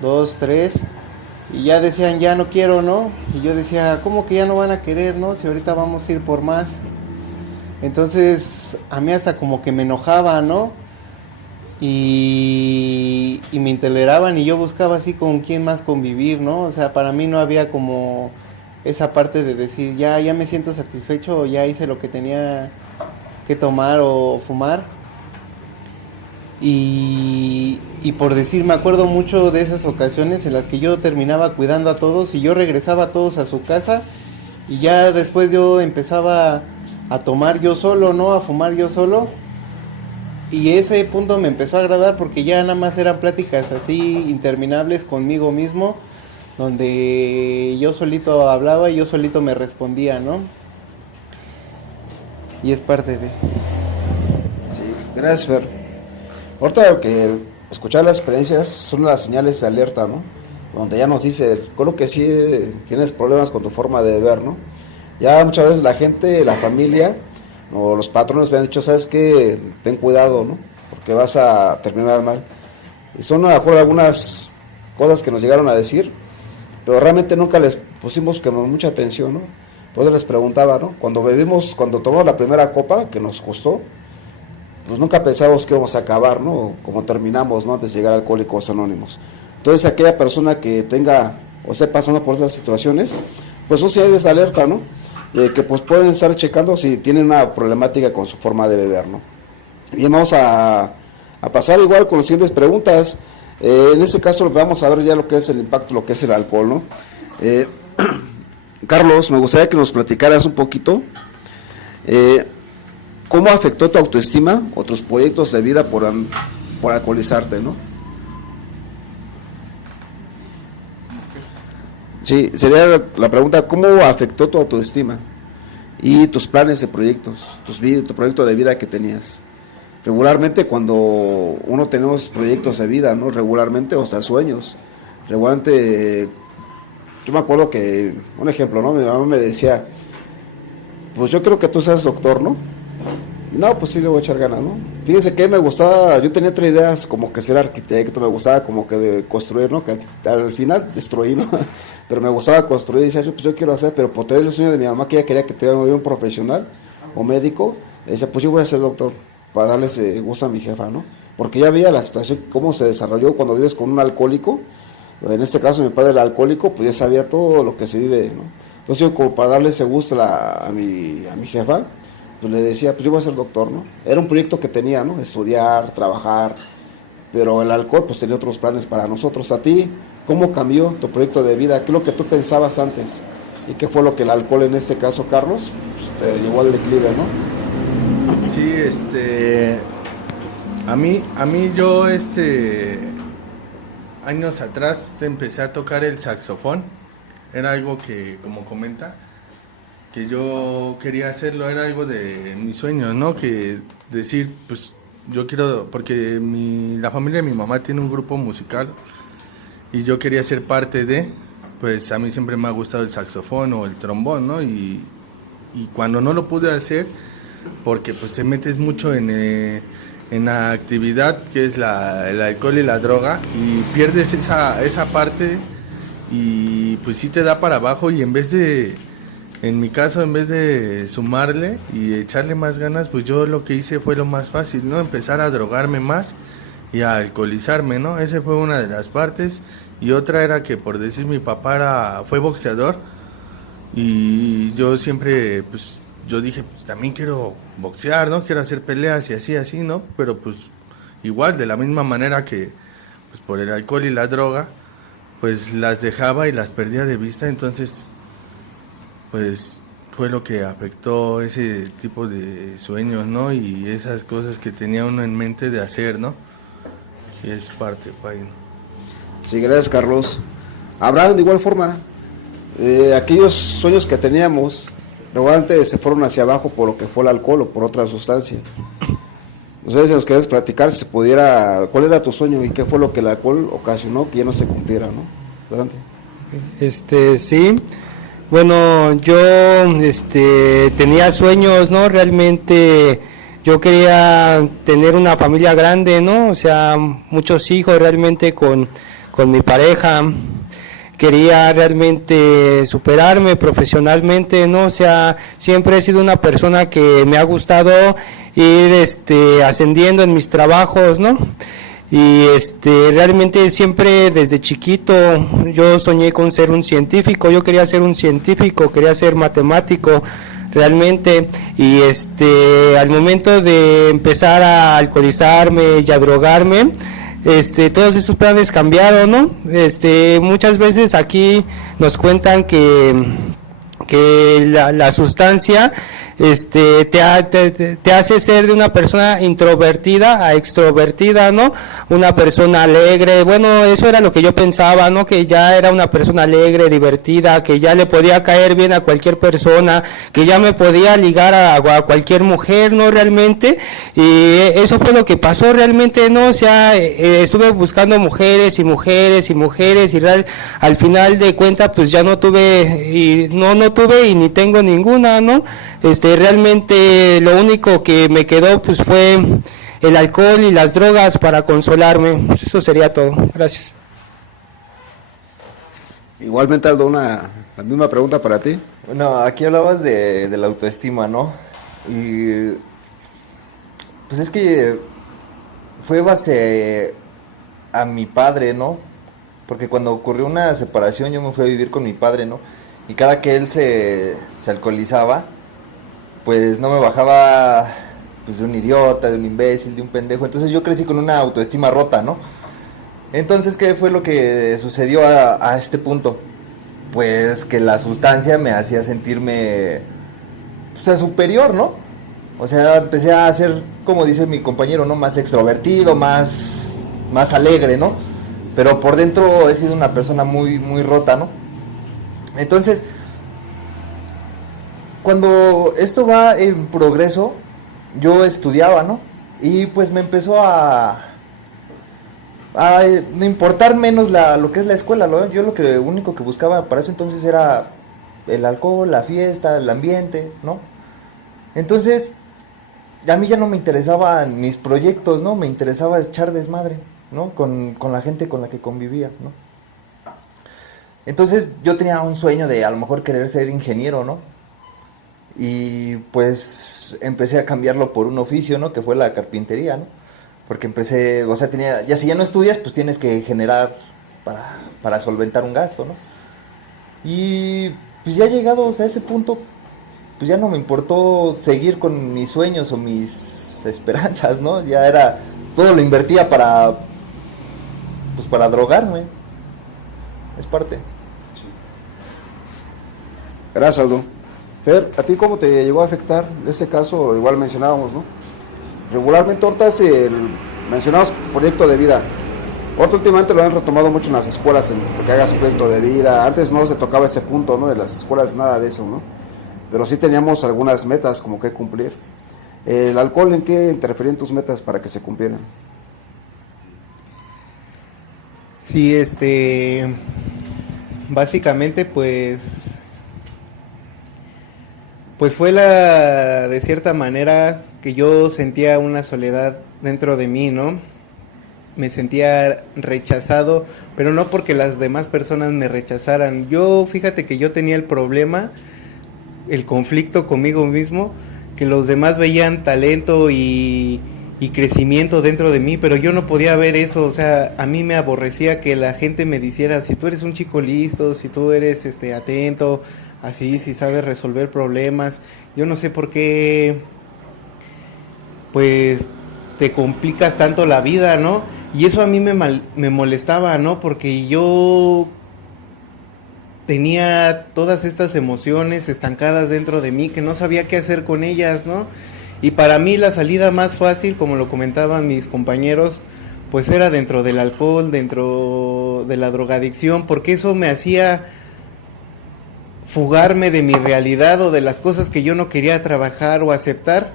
2, 3 y ya decían, ya no quiero, ¿no? Y yo decía, ¿cómo que ya no van a querer, no? Si ahorita vamos a ir por más. Entonces a mí hasta como que me enojaba, ¿no? Y me intoleraban y yo buscaba así con quién más convivir, ¿no? O sea, para mí no había como esa parte de decir, ya me siento satisfecho o ya hice lo que tenía que tomar o fumar. Y por decir, me acuerdo mucho de esas ocasiones en las que yo terminaba cuidando a todos y yo regresaba a todos a su casa y ya después yo empezaba a tomar yo solo, ¿no? A fumar yo solo. Y ese punto me empezó a agradar porque ya nada más eran pláticas así interminables conmigo mismo, donde yo solito hablaba y yo solito me respondía, ¿no? Y es parte de... Sí, gracias Fer. Ahorita que escuchar las experiencias son las señales de alerta, ¿no? Donde ya nos dice, creo que sí tienes problemas con tu forma de ver, ¿no? Ya muchas veces la gente, la familia o los patrones me han dicho, ¿sabes qué? Ten cuidado, ¿no? Porque vas a terminar mal. Y son a lo mejor algunas cosas que nos llegaron a decir, pero realmente nunca les pusimos mucha atención, ¿no? Por eso les preguntaba, ¿no? Cuando tomamos la primera copa que nos costó, pues nunca pensamos que íbamos a acabar, ¿no? Como terminamos, ¿no? Antes de llegar a Alcohólicos Anónimos. Entonces aquella persona que tenga o esté pasando por esas situaciones, pues son señales de alerta, ¿no? Que pues pueden estar checando si tienen una problemática con su forma de beber, ¿no? Bien, vamos a pasar igual con las siguientes preguntas. En este caso vamos a ver ya lo que es el impacto, lo que es el alcohol, ¿no? Carlos, me gustaría que nos platicaras un poquito cómo afectó tu autoestima o tus proyectos de vida por alcoholizarte, ¿no? Sí, sería la pregunta, ¿cómo afectó tu autoestima y tus planes de proyectos, tu proyecto de vida que tenías? Regularmente cuando uno tenemos proyectos de vida, ¿no? Regularmente, o sea, sueños. Regularmente, yo me acuerdo que, un ejemplo, ¿no? Mi mamá me decía, pues yo creo que tú seas doctor, ¿no? Y no, pues sí le voy a echar ganas, ¿no? Fíjense que me gustaba, yo tenía otras ideas como que ser arquitecto, me gustaba como que de construir, ¿no? Que al final destruí, ¿no? Pero me gustaba construir y decía, pues yo quiero hacer, pero por tener el sueño de mi mamá que ella quería que tuviera un profesional o médico, decía, pues yo voy a ser doctor para darle ese gusto a mi jefa, ¿no? Porque ya veía la situación, cómo se desarrolló cuando vives con un alcohólico, en este caso mi padre era alcohólico, pues ya sabía todo lo que se vive, ¿no? Entonces yo como para darle ese gusto a mi jefa, pues le decía, pues yo voy a ser doctor, ¿no? Era un proyecto que tenía, ¿no? Estudiar, trabajar, pero el alcohol pues tenía otros planes para nosotros. A ti, ¿cómo cambió tu proyecto de vida? ¿Qué es lo que tú pensabas antes? ¿Y qué fue lo que el alcohol en este caso, Carlos, pues, te llevó al declive, ¿no? Sí, a mí yo años atrás empecé a tocar el saxofón. Era algo que, como comenta, que yo quería hacerlo, era algo de mis sueños, ¿no? Que decir, pues yo quiero, porque la familia de mi mamá tiene un grupo musical y yo quería ser parte de, pues a mí siempre me ha gustado el saxofón o el trombón, ¿no? Y cuando no lo pude hacer, porque pues te metes mucho en la actividad que es el alcohol y la droga y pierdes esa parte y pues sí te da para abajo, y en mi caso, en vez de sumarle y echarle más ganas, pues yo lo que hice fue lo más fácil, ¿no? Empezar a drogarme más y a alcoholizarme, ¿no? Esa fue una de las partes. Y otra era que, por decir, mi papá fue boxeador, y yo siempre, pues, yo dije, pues también quiero boxear, ¿no? Quiero hacer peleas y así, ¿no? Pero pues igual, de la misma manera que, pues por el alcohol y la droga, pues las dejaba y las perdía de vista. Entonces, pues fue lo que afectó ese tipo de sueños, ¿no? Y esas cosas que tenía uno en mente de hacer, ¿no? Y es parte, Pai. Sí, gracias, Carlos. Abraham, de igual forma, aquellos sueños que teníamos, normalmente se fueron hacia abajo por lo que fue el alcohol o por otra sustancia. No sé si nos quieres platicar, si pudiera, ¿cuál era tu sueño y qué fue lo que el alcohol ocasionó que ya no se cumpliera, ¿no? Adelante. Sí. Bueno, yo tenía sueños, ¿no? Realmente yo quería tener una familia grande, ¿no? O sea, muchos hijos realmente con mi pareja. Quería realmente superarme profesionalmente, ¿no? O sea, siempre he sido una persona que me ha gustado ir ascendiendo en mis trabajos, ¿no? Y realmente siempre desde chiquito yo soñé con ser un científico, yo quería ser un científico, quería ser matemático realmente, y al momento de empezar a alcoholizarme y a drogarme, todos estos planes cambiaron, ¿no? Muchas veces aquí nos cuentan que la sustancia te hace ser de una persona introvertida a extrovertida, ¿no? Una persona alegre. Bueno, eso era lo que yo pensaba, ¿no? Que ya era una persona alegre, divertida, que ya le podía caer bien a cualquier persona, que ya me podía ligar a cualquier mujer, ¿no? Realmente. Y eso fue lo que pasó realmente, ¿no? O sea, estuve buscando mujeres y mujeres y mujeres, y al final de cuentas pues ya no tuve, y no tuve y ni tengo ninguna, ¿no? Realmente lo único que me quedó pues fue el alcohol y las drogas para consolarme. Pues eso sería todo. Gracias. Igualmente, Aldo, la misma pregunta para ti. Bueno, aquí hablabas de la autoestima, ¿no? Y pues es que fue base a mi padre, ¿no? Porque cuando ocurrió una separación yo me fui a vivir con mi padre, ¿no? Y cada que él se alcoholizaba, pues no me bajaba pues de un idiota, de un imbécil, de un pendejo. Entonces yo crecí con una autoestima rota, ¿no? Entonces, ¿qué fue lo que sucedió a este punto? Pues que la sustancia me hacía sentirme pues, superior, ¿no? O sea, empecé a ser, como dice mi compañero, ¿no? Más extrovertido, más alegre, ¿no? Pero por dentro he sido una persona muy, muy rota, ¿no? Entonces, cuando esto va en progreso, yo estudiaba, ¿no? Y pues me empezó a importar menos lo que es la escuela, ¿no? Yo lo único que buscaba para eso entonces era el alcohol, la fiesta, el ambiente, ¿no? Entonces, a mí ya no me interesaban mis proyectos, ¿no? Me interesaba echar desmadre, ¿no? Con la gente con la que convivía, ¿no? Entonces yo tenía un sueño de a lo mejor querer ser ingeniero, ¿no? Y pues empecé a cambiarlo por un oficio, ¿no? Que fue la carpintería, ¿no? Porque empecé, o sea, ya si ya no estudias, pues tienes que generar para solventar un gasto, ¿no? Y pues ya llegados a ese punto, pues ya no me importó seguir con mis sueños o mis esperanzas, ¿no? Ya era, todo lo invertía para drogarme. Es parte. Gracias, Aldo. Fer, ¿a ti cómo te llegó a afectar? En ese caso, igual mencionábamos, ¿no? Regularmente ahorita mencionamos proyecto de vida. Ahorita últimamente lo han retomado mucho en las escuelas, en que hagas un proyecto de vida. Antes no se tocaba ese punto, ¿no? De las escuelas, nada de eso, ¿no? Pero sí teníamos algunas metas como que cumplir. ¿El alcohol en qué interfería en tus metas para que se cumplieran? Sí, básicamente pues fue de cierta manera que yo sentía una soledad dentro de mí, ¿no? me sentía rechazado, pero no porque las demás personas me rechazaran. Yo, fíjate que yo tenía el problema, el conflicto conmigo mismo, que los demás veían talento y crecimiento dentro de mí, pero yo no podía ver eso. O sea, a mí me aborrecía que la gente me dijera, si tú eres un chico listo, si tú eres atento, así, si sabes resolver problemas. Yo no sé por qué, pues, te complicas tanto la vida, ¿no? Y eso a mí me molestaba, ¿no? Porque yo tenía todas estas emociones estancadas dentro de mí que no sabía qué hacer con ellas, ¿no? Y para mí la salida más fácil, como lo comentaban mis compañeros, pues era dentro del alcohol, dentro de la drogadicción, porque eso me hacía fugarme de mi realidad o de las cosas que yo no quería trabajar o aceptar.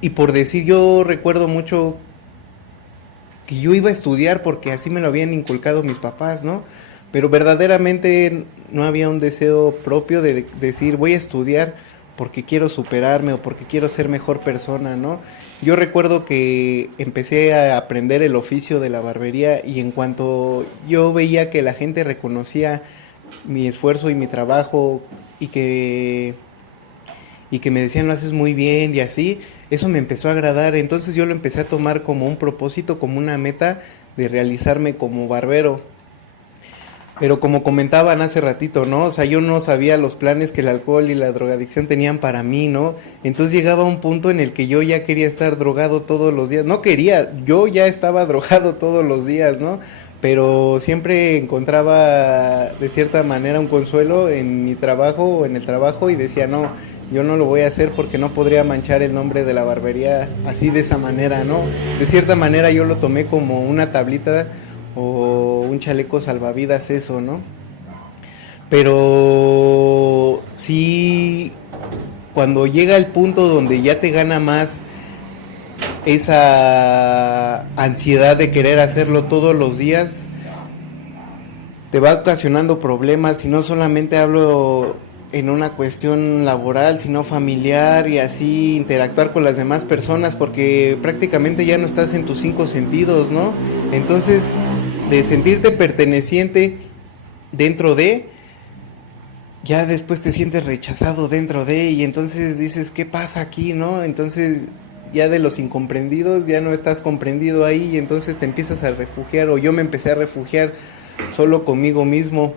Y por decir, yo recuerdo mucho que yo iba a estudiar porque así me lo habían inculcado mis papás, ¿no? Pero verdaderamente no había un deseo propio de decir voy a estudiar porque quiero superarme o porque quiero ser mejor persona, ¿no? Yo recuerdo que empecé a aprender el oficio de la barbería y en cuanto yo veía que la gente reconocía mi esfuerzo y mi trabajo y que me decían lo haces muy bien y así, eso me empezó a agradar. Entonces yo lo empecé a tomar como un propósito, como una meta de realizarme como barbero. Pero como comentaban hace ratito, ¿no? O sea, yo no sabía los planes que el alcohol y la drogadicción tenían para mí, ¿no? Entonces llegaba un punto en el que yo ya quería estar drogado todos los días. No quería, yo ya estaba drogado todos los días, ¿no? Pero siempre encontraba de cierta manera un consuelo en mi trabajo o en el trabajo y decía, no, yo no lo voy a hacer porque no podría manchar el nombre de la barbería así de esa manera, ¿no? De cierta manera yo lo tomé como una tablita o un chaleco salvavidas eso, ¿no? Pero sí, cuando llega el punto donde ya te gana más esa ansiedad de querer hacerlo todos los días, te va ocasionando problemas, y no solamente hablo en una cuestión laboral, sino familiar y así interactuar con las demás personas, porque prácticamente ya no estás en tus 5 sentidos, ¿no? Entonces, de sentirte perteneciente dentro de, ya después te sientes rechazado dentro de, y entonces dices, ¿qué pasa aquí, no? Entonces, ya de los incomprendidos, ya no estás comprendido ahí, y entonces te empiezas a refugiar, o yo me empecé a refugiar solo conmigo mismo.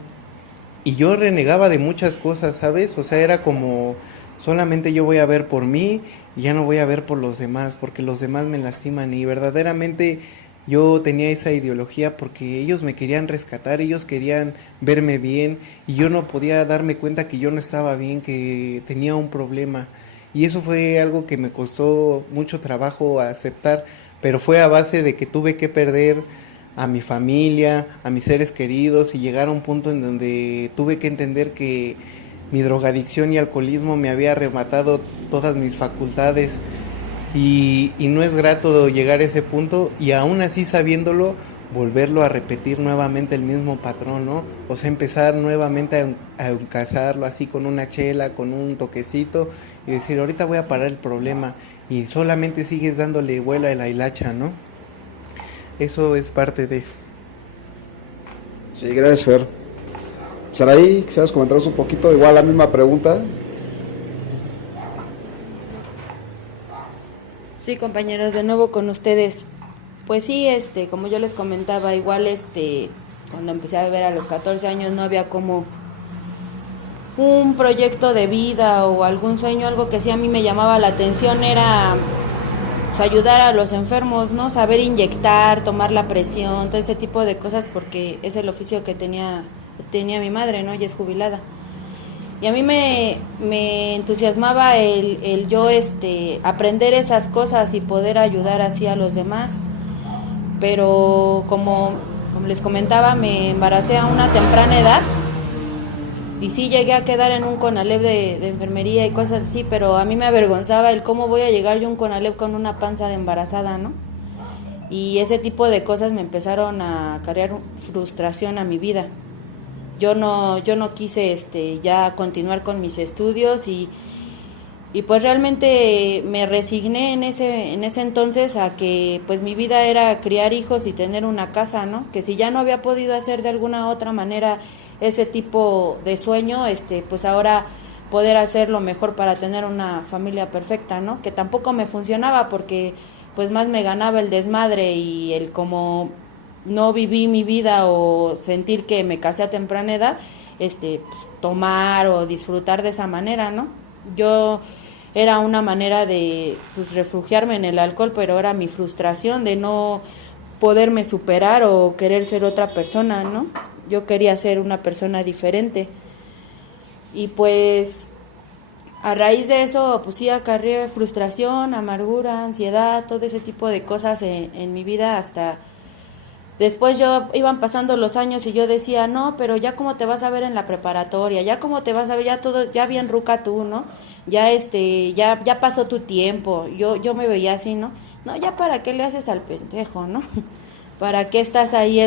Y yo renegaba de muchas cosas, ¿sabes? O sea, era como, solamente yo voy a ver por mí y ya no voy a ver por los demás, porque los demás me lastiman. Y verdaderamente yo tenía esa ideología porque ellos me querían rescatar, ellos querían verme bien y yo no podía darme cuenta que yo no estaba bien, que tenía un problema. Y eso fue algo que me costó mucho trabajo aceptar, pero fue a base de que tuve que perder a mi familia, a mis seres queridos, y llegar a un punto en donde tuve que entender que mi drogadicción y alcoholismo me había arrebatado todas mis facultades, y no es grato llegar a ese punto y aún así sabiéndolo volverlo a repetir nuevamente el mismo patrón, ¿no? O sea, empezar nuevamente a encasarlo así con una chela, con un toquecito y decir, ahorita voy a parar el problema, y solamente sigues dándole vuela a la hilacha, ¿no? Eso es parte de... Sí, gracias, Fer. Saraí, quisieras comentaros un poquito, igual la misma pregunta. Sí, compañeros, de nuevo con ustedes. Pues sí, como yo les comentaba, igual cuando empecé a beber a los 14 años no había como un proyecto de vida o algún sueño. Algo que sí a mí me llamaba la atención era pues, ayudar a los enfermos, ¿no? Saber inyectar, tomar la presión, todo ese tipo de cosas, porque es el oficio que tenía mi madre, ¿no? Ella es jubilada. Y a mí me entusiasmaba el yo aprender esas cosas y poder ayudar así a los demás. Pero como les comentaba, me embaracé a una temprana edad y sí llegué a quedar en un CONALEP de enfermería y cosas así, pero a mí me avergonzaba el cómo voy a llegar yo a un CONALEP con una panza de embarazada, ¿no? Y ese tipo de cosas me empezaron a acarrear frustración a mi vida. Yo no quise ya continuar con mis estudios y Y pues realmente me resigné en ese entonces a que pues mi vida era criar hijos y tener una casa, ¿no? Que si ya no había podido hacer de alguna otra manera ese tipo de sueño, pues ahora poder hacer lo mejor para tener una familia perfecta, ¿no? Que tampoco me funcionaba porque pues más me ganaba el desmadre y el como no viví mi vida o sentir que me casé a temprana edad, pues tomar o disfrutar de esa manera, ¿no? Yo era una manera de pues refugiarme en el alcohol, pero era mi frustración de no poderme superar o querer ser otra persona, ¿no? Yo quería ser una persona diferente. Y pues a raíz de eso, pues sí acarreé frustración, amargura, ansiedad, todo ese tipo de cosas en mi vida hasta después iban pasando los años y yo decía, no, pero ya cómo te vas a ver en la preparatoria, ya cómo te vas a ver, ya todo, ya bien ruca tú, ¿no? Ya ya pasó tu tiempo, yo me veía así, ¿no? No, ya para qué le haces al pendejo, ¿no? ¿Para qué estás ahí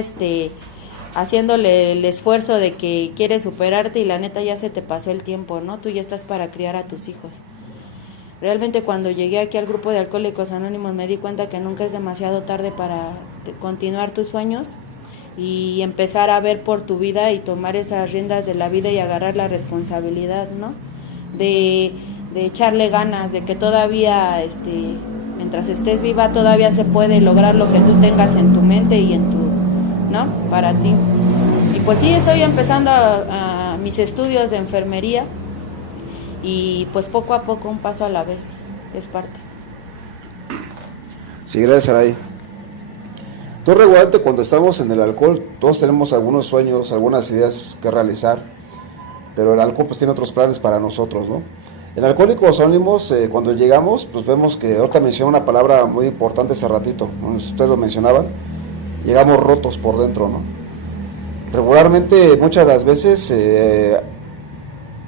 haciéndole el esfuerzo de que quieres superarte y la neta ya se te pasó el tiempo, ¿no? Tú ya estás para criar a tus hijos. Realmente cuando llegué aquí al grupo de Alcohólicos Anónimos me di cuenta que nunca es demasiado tarde para continuar tus sueños y empezar a ver por tu vida y tomar esas riendas de la vida y agarrar la responsabilidad, ¿no? De echarle ganas, de que todavía, mientras estés viva, todavía se puede lograr lo que tú tengas en tu mente y ¿no? Para ti. Y pues sí, estoy empezando a mis estudios de enfermería y pues poco a poco, un paso a la vez, es parte. Sí, gracias, Saray. Tú regularmente cuando estamos en el alcohol, todos tenemos algunos sueños, algunas ideas que realizar, pero el alcohol pues tiene otros planes para nosotros, ¿no? En Alcohólicos Anónimos, cuando llegamos, pues vemos que ahorita mencioné una palabra muy importante hace ratito, ¿no? Ustedes lo mencionaban, llegamos rotos por dentro, ¿no? Regularmente, muchas de las veces,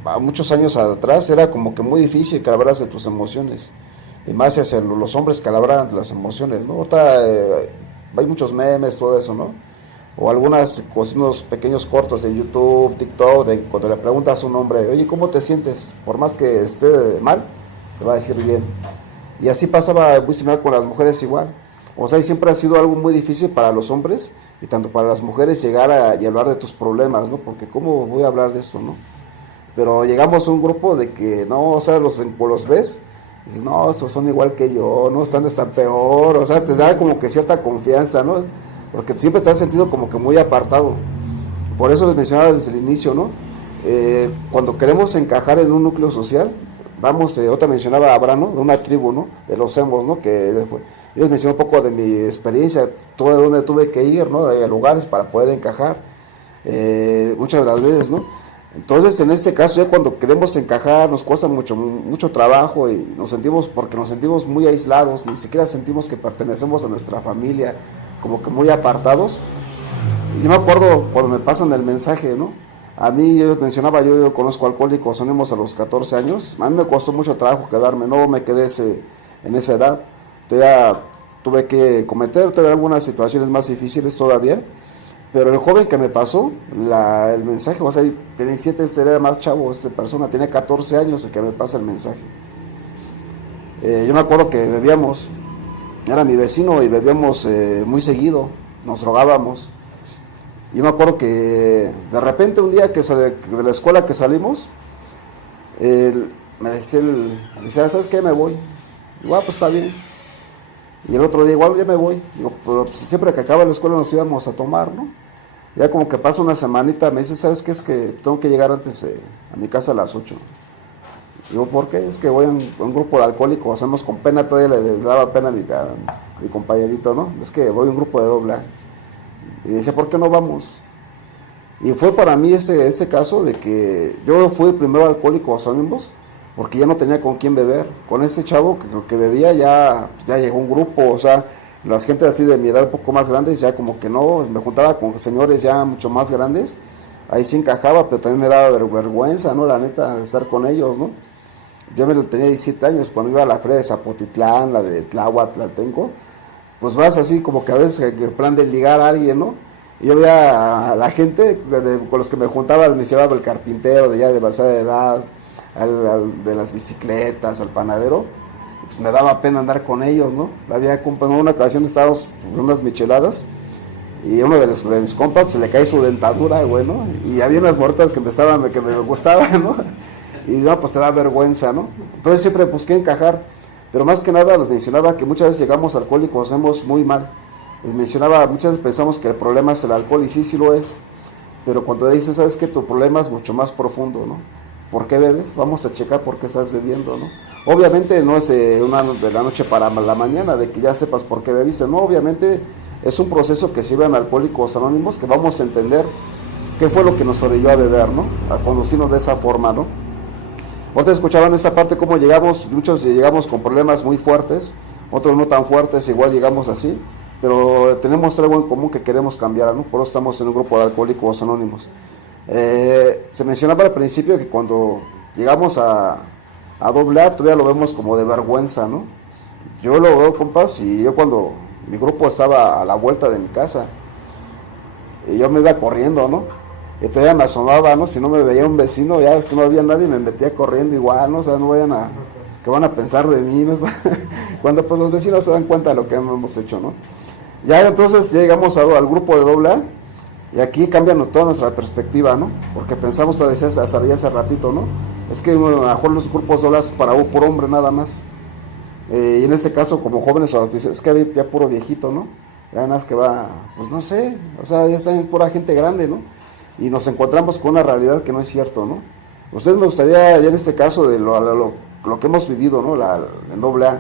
a muchos años atrás, era como que muy difícil que hablaras de tus emociones, y más hacia los hombres que hablaran de las emociones, ¿no? Ahorita hay muchos memes, todo eso, ¿no? O unos pequeños cortos en YouTube, TikTok, de cuando le preguntas a un hombre, oye, ¿cómo te sientes? Por más que esté mal, te va a decir bien. Y así pasaba muy similar con las mujeres igual. O sea, y siempre ha sido algo muy difícil para los hombres y tanto para las mujeres llegar y hablar de tus problemas, ¿no? Porque ¿cómo voy a hablar de esto, no? Pero llegamos a un grupo de que, no, o sea, los ves, y dices, no, estos son igual que yo, no están peor, o sea, te da como que cierta confianza, ¿no? Porque siempre te has sentido como que muy apartado. Por eso les mencionaba desde el inicio, ¿no? Cuando queremos encajar en un núcleo social, otra mencionaba a Abraham, ¿no? De una tribu, ¿no? De los emos, ¿no? Yo les mencioné un poco de mi experiencia, todo de donde tuve que ir, ¿no? De lugares para poder encajar, muchas de las veces, ¿no? Entonces, en este caso, ya cuando queremos encajar, nos cuesta mucho trabajo y porque nos sentimos muy aislados, ni siquiera sentimos que pertenecemos a nuestra familia, como que muy apartados. Y yo me acuerdo cuando me pasan el mensaje, ¿no? A mí, yo mencionaba, yo conozco Alcohólicos Anónimos a los 14 años, a mí me costó mucho trabajo quedarme, no me quedé en esa edad, todavía tuve que cometer algunas situaciones más difíciles todavía. Pero el joven que me pasó el mensaje, o sea, tenía 17, era más chavo, esta persona tenía 14 años el que me pasa el mensaje. Yo me acuerdo que bebíamos, era mi vecino y bebíamos muy seguido, nos drogábamos. Yo me acuerdo que de repente un día de la escuela que salimos, me decía, ¿sabes qué? Me voy. Digo, pues está bien. Y el otro día igual ya me voy. Digo, pero pues, siempre que acaba la escuela nos íbamos a tomar, ¿no? Ya como que pasa una semanita, me dice, ¿sabes qué? Es que tengo que llegar antes a mi casa a las 8. Digo, ¿por qué? Es que voy a un grupo de alcohólicos, hacemos con pena, todavía le daba pena a mi compañerito, ¿no? Es que voy a un grupo de doble A. Y decía, ¿por qué no vamos? Y fue para mí este caso de que yo fui primero Alcohólicos Anónimos, porque ya no tenía con quién beber. Con este chavo que bebía ya llegó un grupo, o sea, las gente así de mi edad un poco más grandes, ya como que no, me juntaba con señores ya mucho más grandes, ahí sí encajaba, pero también me daba vergüenza, ¿no? La neta, estar con ellos, ¿no? Yo tenía 17 años, cuando iba a la feria de Zapotitlán, la de Tláhuac, Tlaltenco, pues vas así como que a veces en plan de ligar a alguien, ¿no? Y yo veía a la gente con los que me juntaba, me llevaba el carpintero de ya de avanzada edad, de las bicicletas, al panadero, pues me daba pena andar con ellos, ¿no? En una ocasión estábamos en unas micheladas y uno de mis compas pues, se le cae su dentadura, güey, ¿no? Y había unas mortas que me gustaban, ¿no? Y no, pues te da vergüenza, ¿no? Entonces siempre busqué encajar, pero más que nada les mencionaba que muchas veces llegamos alcohólicos, hacemos muy mal. Les mencionaba, muchas veces pensamos que el problema es el alcohol y sí lo es, pero cuando dices, sabes que tu problema es mucho más profundo, ¿no? ¿Por qué bebes? Vamos a checar por qué estás bebiendo, ¿no? Obviamente no es de la noche para la mañana, de que ya sepas por qué bebiste, no, obviamente es un proceso que sirve en Alcohólicos Anónimos, que vamos a entender qué fue lo que nos orilló a beber, ¿no? A conducirnos de esa forma, ¿no? Ahorita escuchaban esa parte, cómo llegamos, muchos llegamos con problemas muy fuertes, otros no tan fuertes, igual llegamos así, pero tenemos algo en común que queremos cambiar, ¿no? Por eso estamos en un grupo de Alcohólicos Anónimos. Se mencionaba al principio que cuando llegamos a AA todavía lo vemos como de vergüenza, ¿no? Yo lo veo, compas, y yo cuando mi grupo estaba a la vuelta de mi casa, y yo me iba corriendo, ¿no? Y todavía me asomaba, ¿no? Si no me veía un vecino, ya es que no había nadie, me metía corriendo igual, ¿no? O sea, no vayan a... ¿qué van a pensar de mí, no? Cuando pues los vecinos se dan cuenta de lo que hemos hecho, ¿no? Ya entonces ya llegamos al grupo de AA, y aquí cambia toda nuestra perspectiva, ¿no? Porque pensamos, lo decías hace ratito, ¿no? Es que a lo mejor los grupos de AA es para por hombre nada más. Y en este caso, como jóvenes, es que hay ya puro viejito, ¿no? Ya nada más que va, pues no sé, o sea, ya está pura gente grande, ¿no? Y nos encontramos con una realidad que no es cierto, ¿no? Ustedes me gustaría, ya en este caso, de lo que hemos vivido, ¿no? En AA,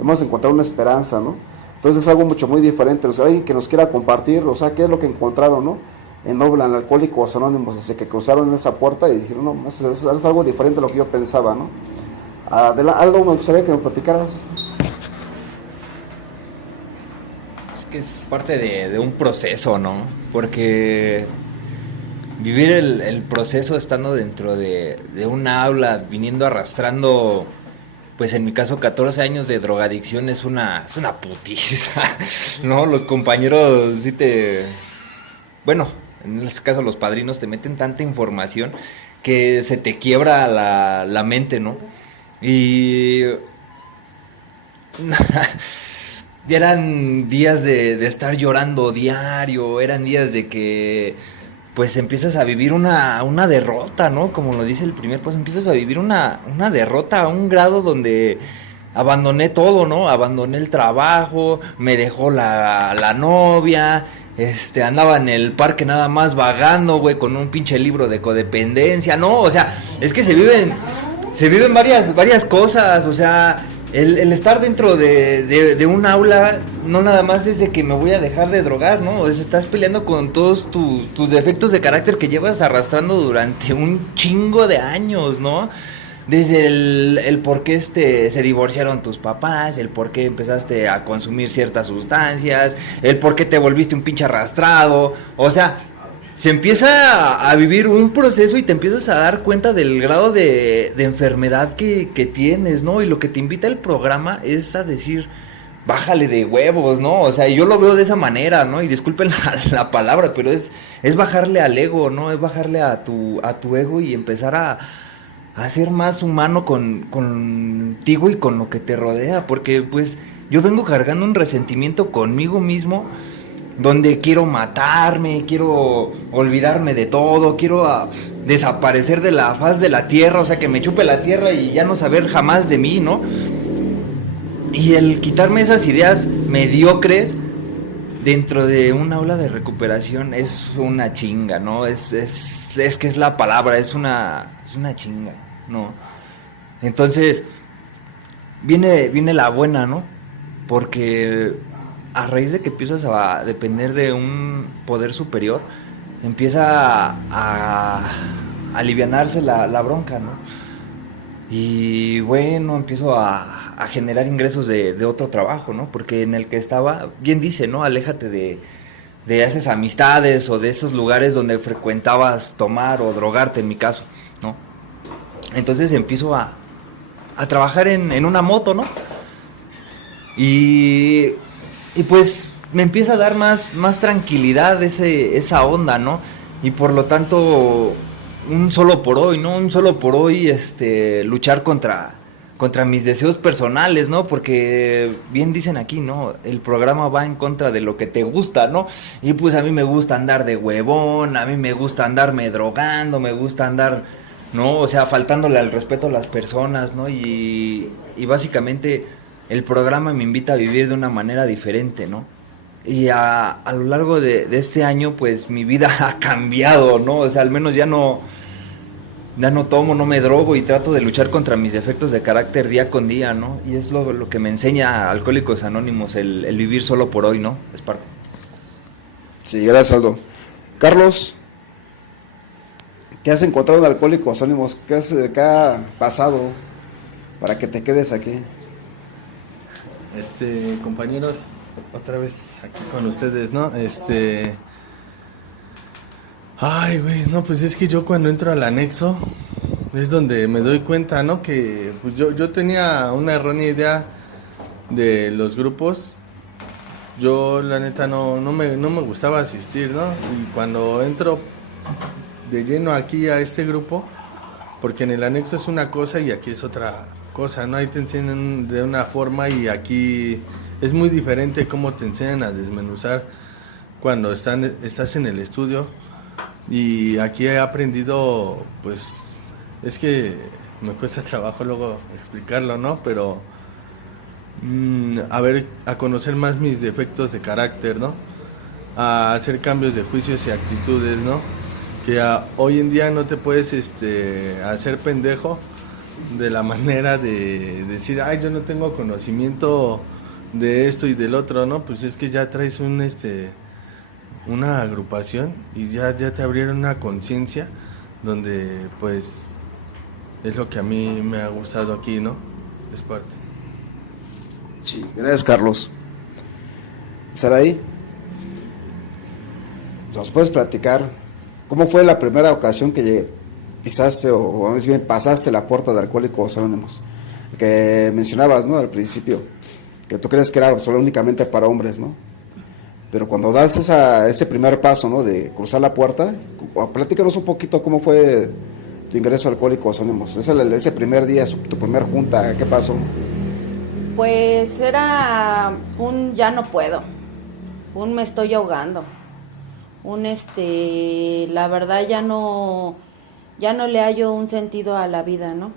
hemos encontrado una esperanza, ¿no? Entonces es algo muy diferente, o sea, alguien que nos quiera compartir, o sea, qué es lo que encontraron, ¿no? En AA, en Alcohólicos Anónimos, desde que cruzaron esa puerta y dijeron, no, es algo diferente a lo que yo pensaba, ¿no? Aldo, me gustaría que me platicaras. Es que es parte de un proceso, ¿no? Porque vivir el proceso estando dentro de un aula, viniendo arrastrando, pues en mi caso 14 años de drogadicción es una putiza, ¿no? Los compañeros sí bueno, en este caso los padrinos te meten tanta información que se te quiebra la mente, ¿no? Y eran días de estar llorando diario, eran días de que pues empiezas a vivir una derrota, ¿no? Como lo dice el primer paso, empiezas a vivir una derrota a un grado donde abandoné todo, ¿no? Abandoné el trabajo, me dejó la novia, andaba en el parque nada más vagando, güey, con un pinche libro de codependencia, ¿no? O sea, es que se viven varias cosas, o sea, el estar dentro de un aula, no nada más es de que me voy a dejar de drogar, ¿no? O sea, estás peleando con todos tus defectos de carácter que llevas arrastrando durante un chingo de años, ¿no? Desde el por qué se divorciaron tus papás, el por qué empezaste a consumir ciertas sustancias, el por qué te volviste un pinche arrastrado, o sea, se empieza a vivir un proceso y te empiezas a dar cuenta del grado de enfermedad que tienes, ¿no? Y lo que te invita el programa es a decir, bájale de huevos, ¿no? O sea, yo lo veo de esa manera, ¿no? Y disculpen la palabra, pero es bajarle al ego, ¿no? Es bajarle a tu ego y empezar a ser más humano contigo y con lo que te rodea, porque pues yo vengo cargando un resentimiento conmigo mismo, donde quiero matarme, quiero olvidarme de todo, quiero desaparecer de la faz de la tierra, o sea, que me chupe la tierra y ya no saber jamás de mí, ¿no? Y el quitarme esas ideas mediocres dentro de un aula de recuperación es una chinga, ¿no? Es que es la palabra, es una chinga, ¿no? Entonces, viene la buena, ¿no? Porque a raíz de que empiezas a depender de un poder superior, empieza a alivianarse la bronca, ¿no? Y bueno, empiezo a generar ingresos de otro trabajo, ¿no? Porque en el que estaba, bien dice, ¿no? Aléjate de esas amistades o de esos lugares donde frecuentabas tomar o drogarte, en mi caso, ¿no? Entonces empiezo a trabajar en una moto, ¿no? Y pues me empieza a dar más tranquilidad esa onda, ¿no? Y por lo tanto un solo por hoy, ¿no? Un solo por hoy, luchar contra mis deseos personales, ¿no? Porque bien dicen aquí, ¿no? El programa va en contra de lo que te gusta, ¿no? Y pues a mí me gusta andar de huevón, a mí me gusta andarme drogando, me gusta andar, ¿no? O sea, faltándole al respeto a las personas, ¿no? Y básicamente el programa me invita a vivir de una manera diferente, ¿no? Y a lo largo de este año, pues mi vida ha cambiado, ¿no? O sea, al menos ya no tomo, no me drogo y trato de luchar contra mis defectos de carácter día con día, ¿no? Y es lo que me enseña Alcohólicos Anónimos, el vivir solo por hoy, ¿no? Es parte. Sí, gracias, Aldo. Carlos, ¿qué has encontrado en Alcohólicos Anónimos? ¿Qué ha pasado para que te quedes aquí? Compañeros, otra vez aquí con ustedes, ¿no? Ay, güey, no, pues es que yo cuando entro al anexo es donde me doy cuenta, ¿no? Que pues yo tenía una errónea idea de los grupos. Yo, la neta, no me gustaba asistir, ¿no? Y cuando entro de lleno aquí a este grupo, porque en el anexo es una cosa y aquí es otra cosa, ¿no? Ahí te enseñan de una forma y aquí es muy diferente cómo te enseñan a desmenuzar cuando estás en el estudio. Y aquí he aprendido, pues, es que me cuesta trabajo luego explicarlo, ¿no? Pero a conocer más mis defectos de carácter, ¿no? A hacer cambios de juicios y actitudes, ¿no? Que hoy en día no te puedes hacer pendejo de la manera de decir, ay, yo no tengo conocimiento de esto y del otro, ¿no? Pues es que ya traes una agrupación y ya te abrieron una conciencia donde pues es lo que a mí me ha gustado aquí, ¿no? Es parte. Sí, gracias, Carlos. Saraí, ¿nos puedes platicar cómo fue la primera ocasión que pisaste o más bien pasaste la puerta de Alcohólicos Anónimos? Que mencionabas, ¿no? Al principio, que tú crees que era solo únicamente para hombres, ¿no? Pero cuando das ese primer paso, ¿no? De cruzar la puerta, platícanos un poquito cómo fue tu ingreso a Alcohólicos Anónimos. Ese primer día, tu primer junta, ¿qué pasó? Pues era un ya no puedo, un me estoy ahogando, un la verdad ya no le hallo un sentido a la vida, ¿no?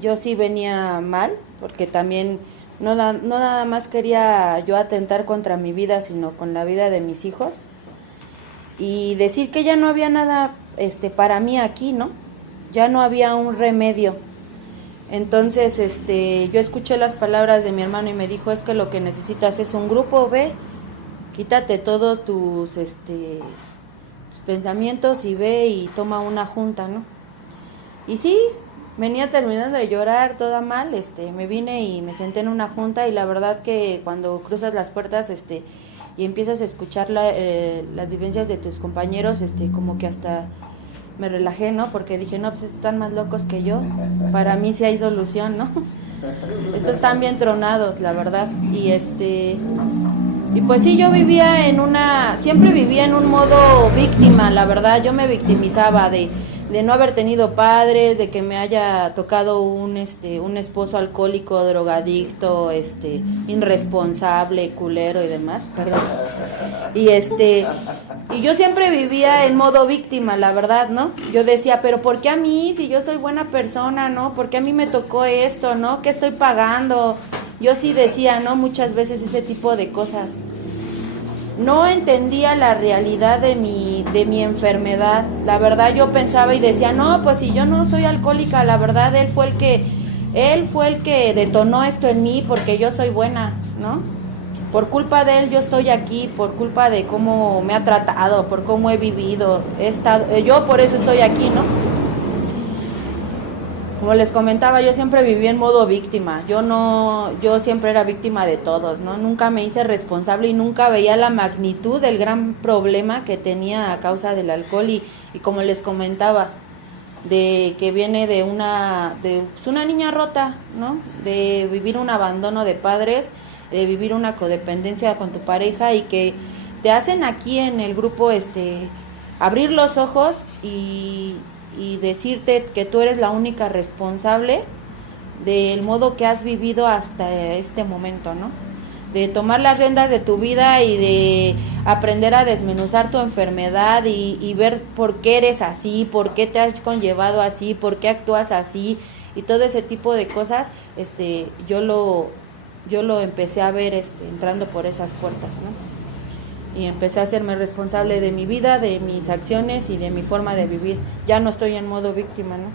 Yo sí venía mal, porque también no nada más quería yo atentar contra mi vida, sino con la vida de mis hijos. Y decir que ya no había nada para mí aquí, ¿no? Ya no había un remedio. Entonces, yo escuché las palabras de mi hermano y me dijo, es que lo que necesitas es un grupo, ve, quítate todos tus pensamientos y ve y toma una junta, ¿no? Y sí, venía terminando de llorar toda mal, me vine y me senté en una junta y la verdad que cuando cruzas las puertas, y empiezas a escuchar las vivencias de tus compañeros, como que hasta me relajé, ¿no? Porque dije, no, pues están más locos que yo, para mí sí hay solución, ¿no? Estos están bien tronados, la verdad, y pues sí, yo siempre vivía en un modo víctima, la verdad, yo me victimizaba de no haber tenido padres, de que me haya tocado un esposo alcohólico, drogadicto, irresponsable, culero y demás, perdón. Y yo siempre vivía en modo víctima, la verdad, ¿no? Yo decía, pero ¿por qué a mí? Si yo soy buena persona, ¿no? ¿Por qué a mí me tocó esto, no? ¿Qué estoy pagando? Yo sí decía, ¿no? Muchas veces ese tipo de cosas. No entendía la realidad de mi enfermedad. La verdad yo pensaba y decía, no, pues si yo no soy alcohólica, la verdad él fue el que detonó esto en mí porque yo soy buena, ¿no? Por culpa de él yo estoy aquí, por culpa de cómo me ha tratado, por cómo he vivido, yo por eso estoy aquí, ¿no? Como les comentaba, yo siempre viví en modo víctima, yo siempre era víctima de todos, ¿no? Nunca me hice responsable y nunca veía la magnitud del gran problema que tenía a causa del alcohol y como les comentaba, de que viene de una niña rota, ¿no? De vivir un abandono de padres, de vivir una codependencia con tu pareja y que te hacen aquí en el grupo abrir los ojos y decirte que tú eres la única responsable del modo que has vivido hasta este momento, ¿no? De tomar las riendas de tu vida y de aprender a desmenuzar tu enfermedad y ver por qué eres así, por qué te has conllevado así, por qué actúas así y todo ese tipo de cosas, yo lo empecé a ver entrando por esas puertas, ¿no? Y empecé a hacerme responsable de mi vida, de mis acciones y de mi forma de vivir. Ya no estoy en modo víctima, ¿no?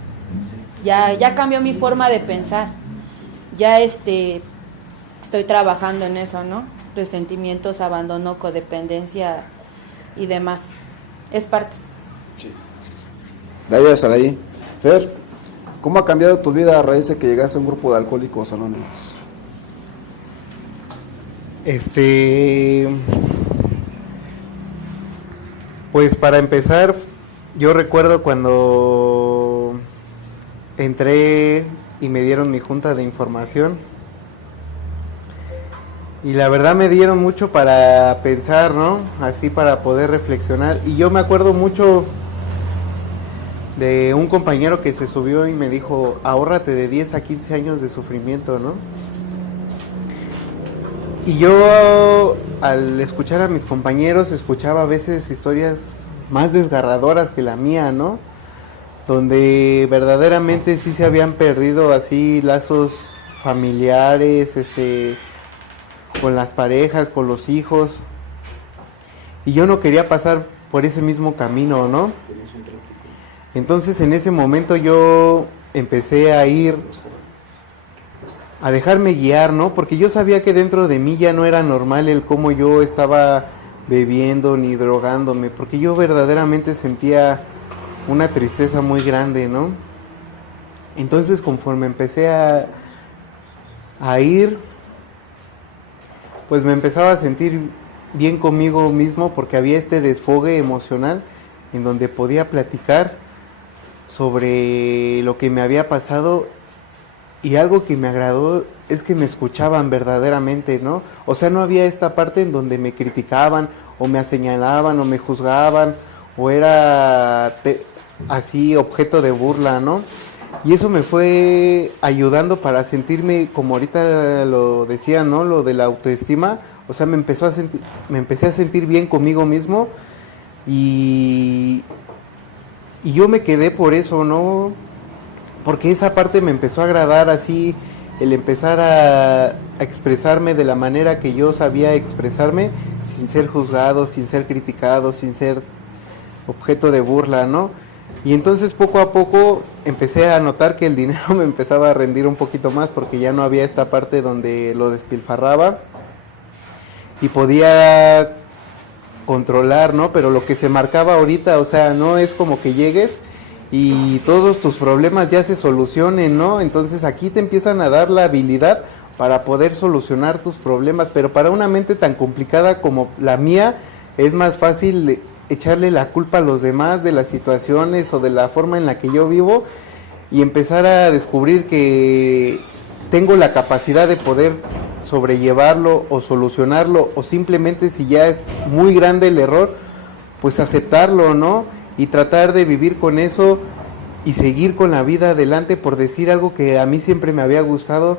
Ya cambió mi forma de pensar. Ya estoy trabajando en eso, ¿no? Resentimientos, abandono, codependencia y demás. Es parte. Sí. Gracias, Saraí. Fer, ¿cómo ha cambiado tu vida a raíz de que llegaste a un grupo de alcohólicos anónimos? Pues para empezar, yo recuerdo cuando entré y me dieron mi junta de información. Y la verdad me dieron mucho para pensar, ¿no? Así para poder reflexionar. Y yo me acuerdo mucho de un compañero que se subió y me dijo, ahórrate de 10 a 15 años de sufrimiento, ¿no? Y yo al escuchar a mis compañeros escuchaba a veces historias más desgarradoras que la mía, ¿no? Donde verdaderamente sí se habían perdido así lazos familiares, con las parejas, con los hijos. Y yo no quería pasar por ese mismo camino, ¿no? Entonces en ese momento yo empecé a dejarme guiar, ¿no? Porque yo sabía que dentro de mí ya no era normal el cómo yo estaba bebiendo ni drogándome, porque yo verdaderamente sentía una tristeza muy grande, ¿no? Entonces conforme empecé a ir, pues me empezaba a sentir bien conmigo mismo porque había este desfogue emocional en donde podía platicar sobre lo que me había pasado. Y algo que me agradó es que me escuchaban verdaderamente, ¿no? O sea, no había esta parte en donde me criticaban, o me señalaban, o me juzgaban, o era así objeto de burla, ¿no? Y eso me fue ayudando para sentirme, como ahorita lo decía, ¿no? Lo de la autoestima, o sea, me empecé a sentir bien conmigo mismo, y yo me quedé por eso, ¿no? Porque esa parte me empezó a agradar así, el empezar a expresarme de la manera que yo sabía expresarme, sin ser juzgado, sin ser criticado, sin ser objeto de burla, ¿no? Y entonces poco a poco empecé a notar que el dinero me empezaba a rendir un poquito más porque ya no había esta parte donde lo despilfarraba y podía controlar, ¿no? Pero lo que se marcaba ahorita, o sea, no es como que llegues y todos tus problemas ya se solucionen, ¿no? Entonces aquí te empiezan a dar la habilidad para poder solucionar tus problemas, pero para una mente tan complicada como la mía es más fácil echarle la culpa a los demás de las situaciones o de la forma en la que yo vivo y empezar a descubrir que tengo la capacidad de poder sobrellevarlo o solucionarlo, o simplemente si ya es muy grande el error, pues aceptarlo, ¿no? Y tratar de vivir con eso y seguir con la vida adelante. Por decir algo que a mí siempre me había gustado,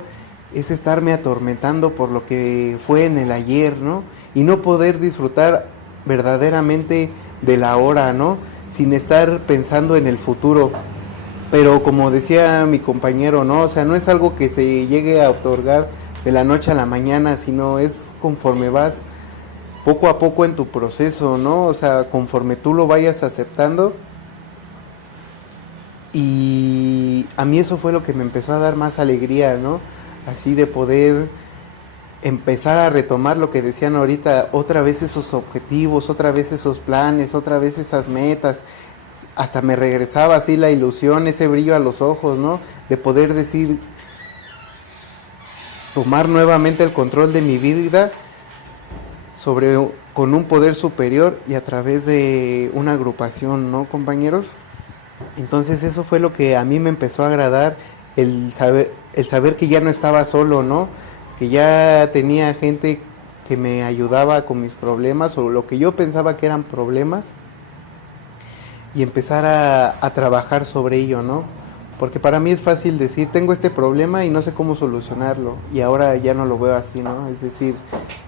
es estarme atormentando por lo que fue en el ayer, ¿no? Y no poder disfrutar verdaderamente de la hora, ¿no? Sin estar pensando en el futuro. Pero como decía mi compañero, ¿no? O sea, no es algo que se llegue a otorgar de la noche a la mañana, sino es conforme vas poco a poco en tu proceso, ¿no? O sea, conforme tú lo vayas aceptando. Y a mí eso fue lo que me empezó a dar más alegría, ¿no? Así de poder empezar a retomar lo que decían ahorita, otra vez esos objetivos, otra vez esos planes, otra vez esas metas. Hasta me regresaba así la ilusión, ese brillo a los ojos, ¿no? De poder decir, tomar nuevamente el control de mi vida con un poder superior y a través de una agrupación, ¿no, compañeros? Entonces eso fue lo que a mí me empezó a agradar, el saber que ya no estaba solo, ¿no? Que ya tenía gente que me ayudaba con mis problemas o lo que yo pensaba que eran problemas. y empezar a trabajar sobre ello, ¿no? Porque para mí es fácil decir, tengo este problema y no sé cómo solucionarlo, y ahora ya no lo veo así, ¿no? Es decir,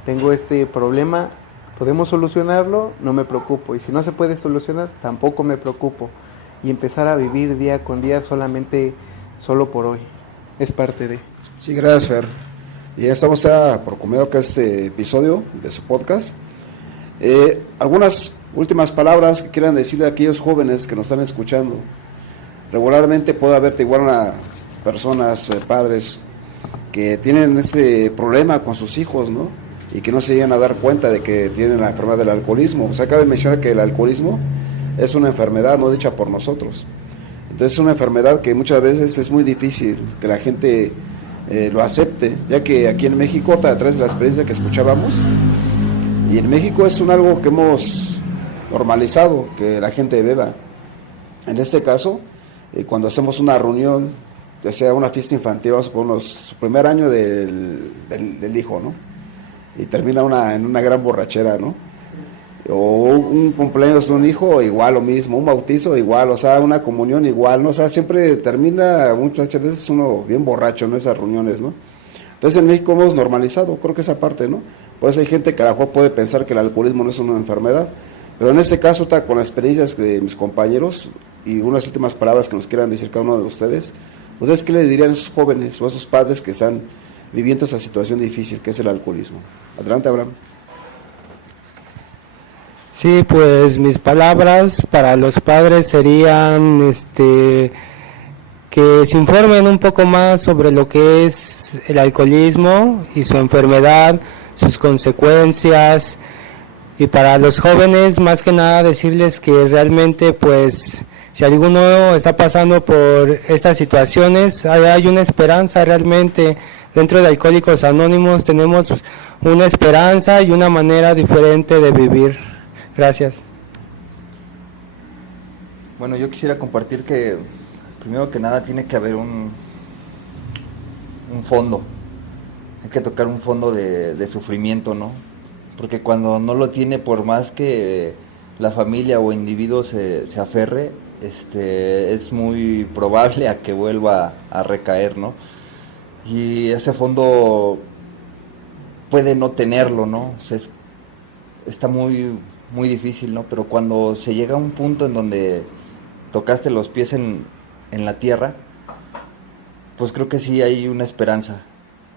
tengo este problema, podemos solucionarlo, no me preocupo, y si no se puede solucionar, tampoco me preocupo, y empezar a vivir día con día solo por hoy, es parte de... Sí, gracias, Fer. Y ya estamos ya por comer que este episodio de su podcast. Algunas últimas palabras que quieran decirle a aquellos jóvenes que nos están escuchando. Regularmente puede haber igual a personas, padres, que tienen este problema con sus hijos, ¿no? Y que no se llegan a dar cuenta de que tienen la enfermedad del alcoholismo. O sea, cabe mencionar que el alcoholismo es una enfermedad no dicha por nosotros. Entonces es una enfermedad que muchas veces es muy difícil que la gente lo acepte, ya que aquí en México, a través de la experiencia que escuchábamos, y en México es algo que hemos normalizado, que la gente beba. En este caso, cuando hacemos una reunión, ya sea una fiesta infantil, vamos a poner su primer año del hijo, ¿no? Y termina en una gran borrachera, ¿no? O un cumpleaños de un hijo, igual lo mismo, un bautizo igual, o sea, una comunión igual, ¿no? O sea, siempre termina muchas veces uno bien borracho en esas reuniones, ¿no? Entonces en México hemos normalizado, creo que esa parte, ¿no? Por eso hay gente que a lo mejor puede pensar que el alcoholismo no es una enfermedad, pero en este caso, está con las experiencias de mis compañeros y unas últimas palabras que nos quieran decir cada uno de ustedes, ¿ustedes qué le dirían a esos jóvenes o a esos padres que están viviendo esa situación difícil que es el alcoholismo? Adelante, Abraham. Sí, pues mis palabras para los padres serían que se informen un poco más sobre lo que es el alcoholismo y su enfermedad, sus consecuencias, y para los jóvenes más que nada decirles que realmente pues si alguno está pasando por estas situaciones, hay una esperanza realmente. Dentro de Alcohólicos Anónimos tenemos una esperanza y una manera diferente de vivir. Gracias. Bueno, yo quisiera compartir que primero que nada tiene que haber un fondo. Hay que tocar un fondo de sufrimiento, ¿no? Porque cuando no lo tiene, por más que la familia o individuo se aferre, es muy probable a que vuelva a recaer, ¿no? Y ese fondo puede no tenerlo, ¿no? O sea, está muy difícil, ¿no? Pero cuando se llega a un punto en donde tocaste los pies en la tierra, pues creo que sí hay una esperanza.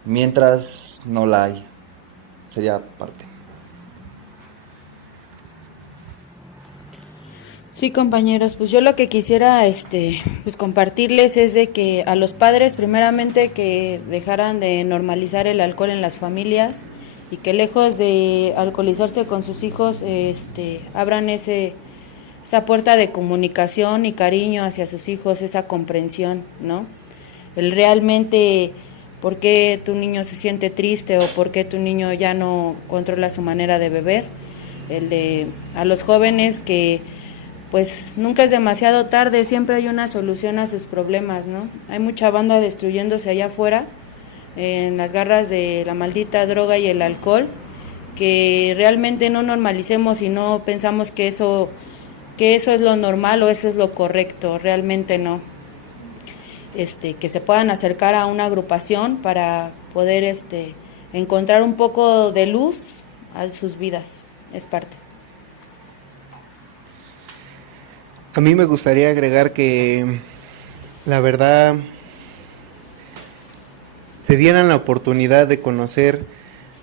Mientras no la hay, sería parte. Sí, compañeros, pues yo lo que quisiera pues compartirles es de que a los padres primeramente que dejaran de normalizar el alcohol en las familias y que lejos de alcoholizarse con sus hijos abran esa puerta de comunicación y cariño hacia sus hijos, esa comprensión, ¿no? El realmente por qué tu niño se siente triste o por qué tu niño ya no controla su manera de beber. A los jóvenes que pues nunca es demasiado tarde, siempre hay una solución a sus problemas, ¿no? Hay mucha banda destruyéndose allá afuera, en las garras de la maldita droga y el alcohol, que realmente no normalicemos y no pensamos que eso es lo normal o eso es lo correcto, realmente no. Que se puedan acercar a una agrupación para poder encontrar un poco de luz a sus vidas, es parte. A mí me gustaría agregar que la verdad se dieran la oportunidad de conocer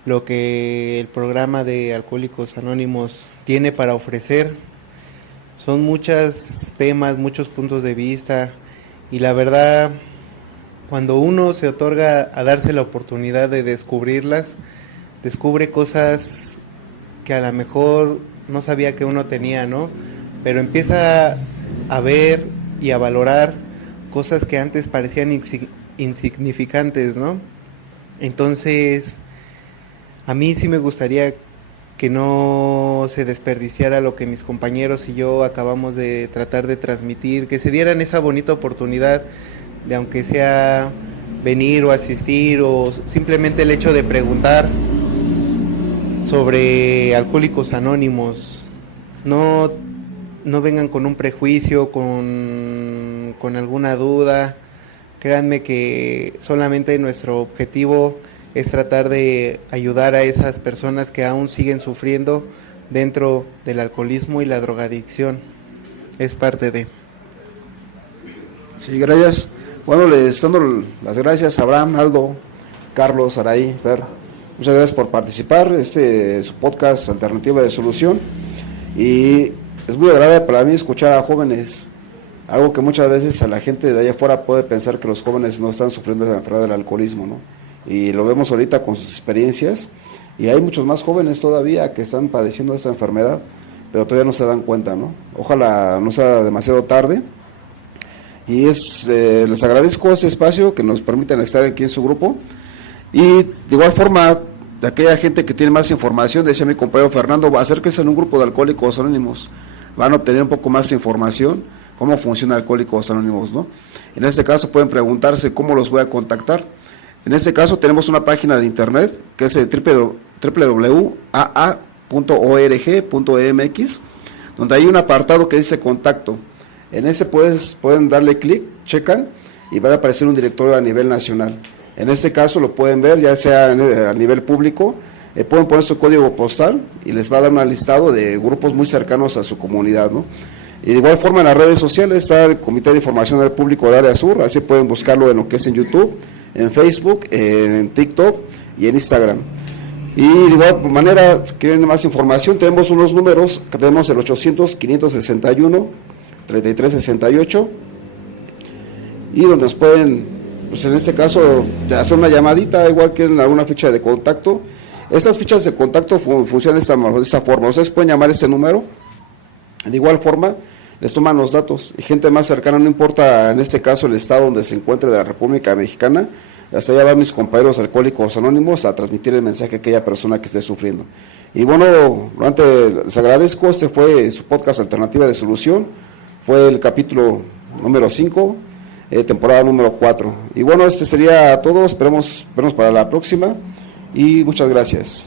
lo que el programa de Alcohólicos Anónimos tiene para ofrecer. Son muchos temas, muchos puntos de vista y la verdad cuando uno se otorga a darse la oportunidad de descubrirlas, descubre cosas que a lo mejor no sabía que uno tenía, ¿no? Pero empieza a ver y a valorar cosas que antes parecían insignificantes, ¿no? Entonces, a mí sí me gustaría que no se desperdiciara lo que mis compañeros y yo acabamos de tratar de transmitir, que se dieran esa bonita oportunidad de aunque sea venir o asistir o simplemente el hecho de preguntar sobre Alcohólicos Anónimos. No no vengan con un prejuicio, con alguna duda. Créanme que solamente nuestro objetivo es tratar de ayudar a esas personas que aún siguen sufriendo dentro del alcoholismo y la drogadicción. Es parte de... Sí, gracias. Bueno, les dando las gracias a Abraham, Aldo, Carlos, Araí, Fer. Muchas gracias por participar. Su podcast Alternativa de Solución. Y es muy agradable para mí escuchar a jóvenes, algo que muchas veces a la gente de allá afuera puede pensar que los jóvenes no están sufriendo de la enfermedad del alcoholismo, ¿no? Y lo vemos ahorita con sus experiencias, y hay muchos más jóvenes todavía que están padeciendo esta enfermedad, pero todavía no se dan cuenta, ¿no? Ojalá no sea demasiado tarde. Y les agradezco este espacio que nos permiten estar aquí en su grupo. Y de igual forma, de aquella gente que tiene más información, decía mi compañero Fernando, acérquense en un grupo de Alcohólicos Anónimos, van a obtener un poco más de información, cómo funciona Alcohólicos Anónimos, ¿no? En este caso pueden preguntarse cómo los voy a contactar. En este caso tenemos una página de internet que es www.aa.org.mx, donde hay un apartado que dice contacto. En ese pueden darle clic, checan y va a aparecer un directorio a nivel nacional. En este caso lo pueden ver, ya sea a nivel público, pueden poner su código postal y les va a dar un listado de grupos muy cercanos a su comunidad, ¿no? Y de igual forma en las redes sociales está el Comité de Información del Público del Área Sur, así pueden buscarlo en lo que es en YouTube, en Facebook, en TikTok y en Instagram. Y de igual manera, quieren más información, tenemos unos números, tenemos el 800-561-3368, y donde nos pueden, pues en este caso, hacer una llamadita, igual que en alguna ficha de contacto. Estas fichas de contacto funcionan de esta forma, ustedes pueden llamar a este número, de igual forma les toman los datos, y gente más cercana, no importa en este caso el estado donde se encuentre de la República Mexicana, hasta allá van mis compañeros Alcohólicos Anónimos a transmitir el mensaje a aquella persona que esté sufriendo. Y bueno, les agradezco, este fue su podcast Alternativa de Solución, fue el capítulo número 5, temporada número 4. Y bueno, este sería todo, esperemos vernos para la próxima, y muchas gracias.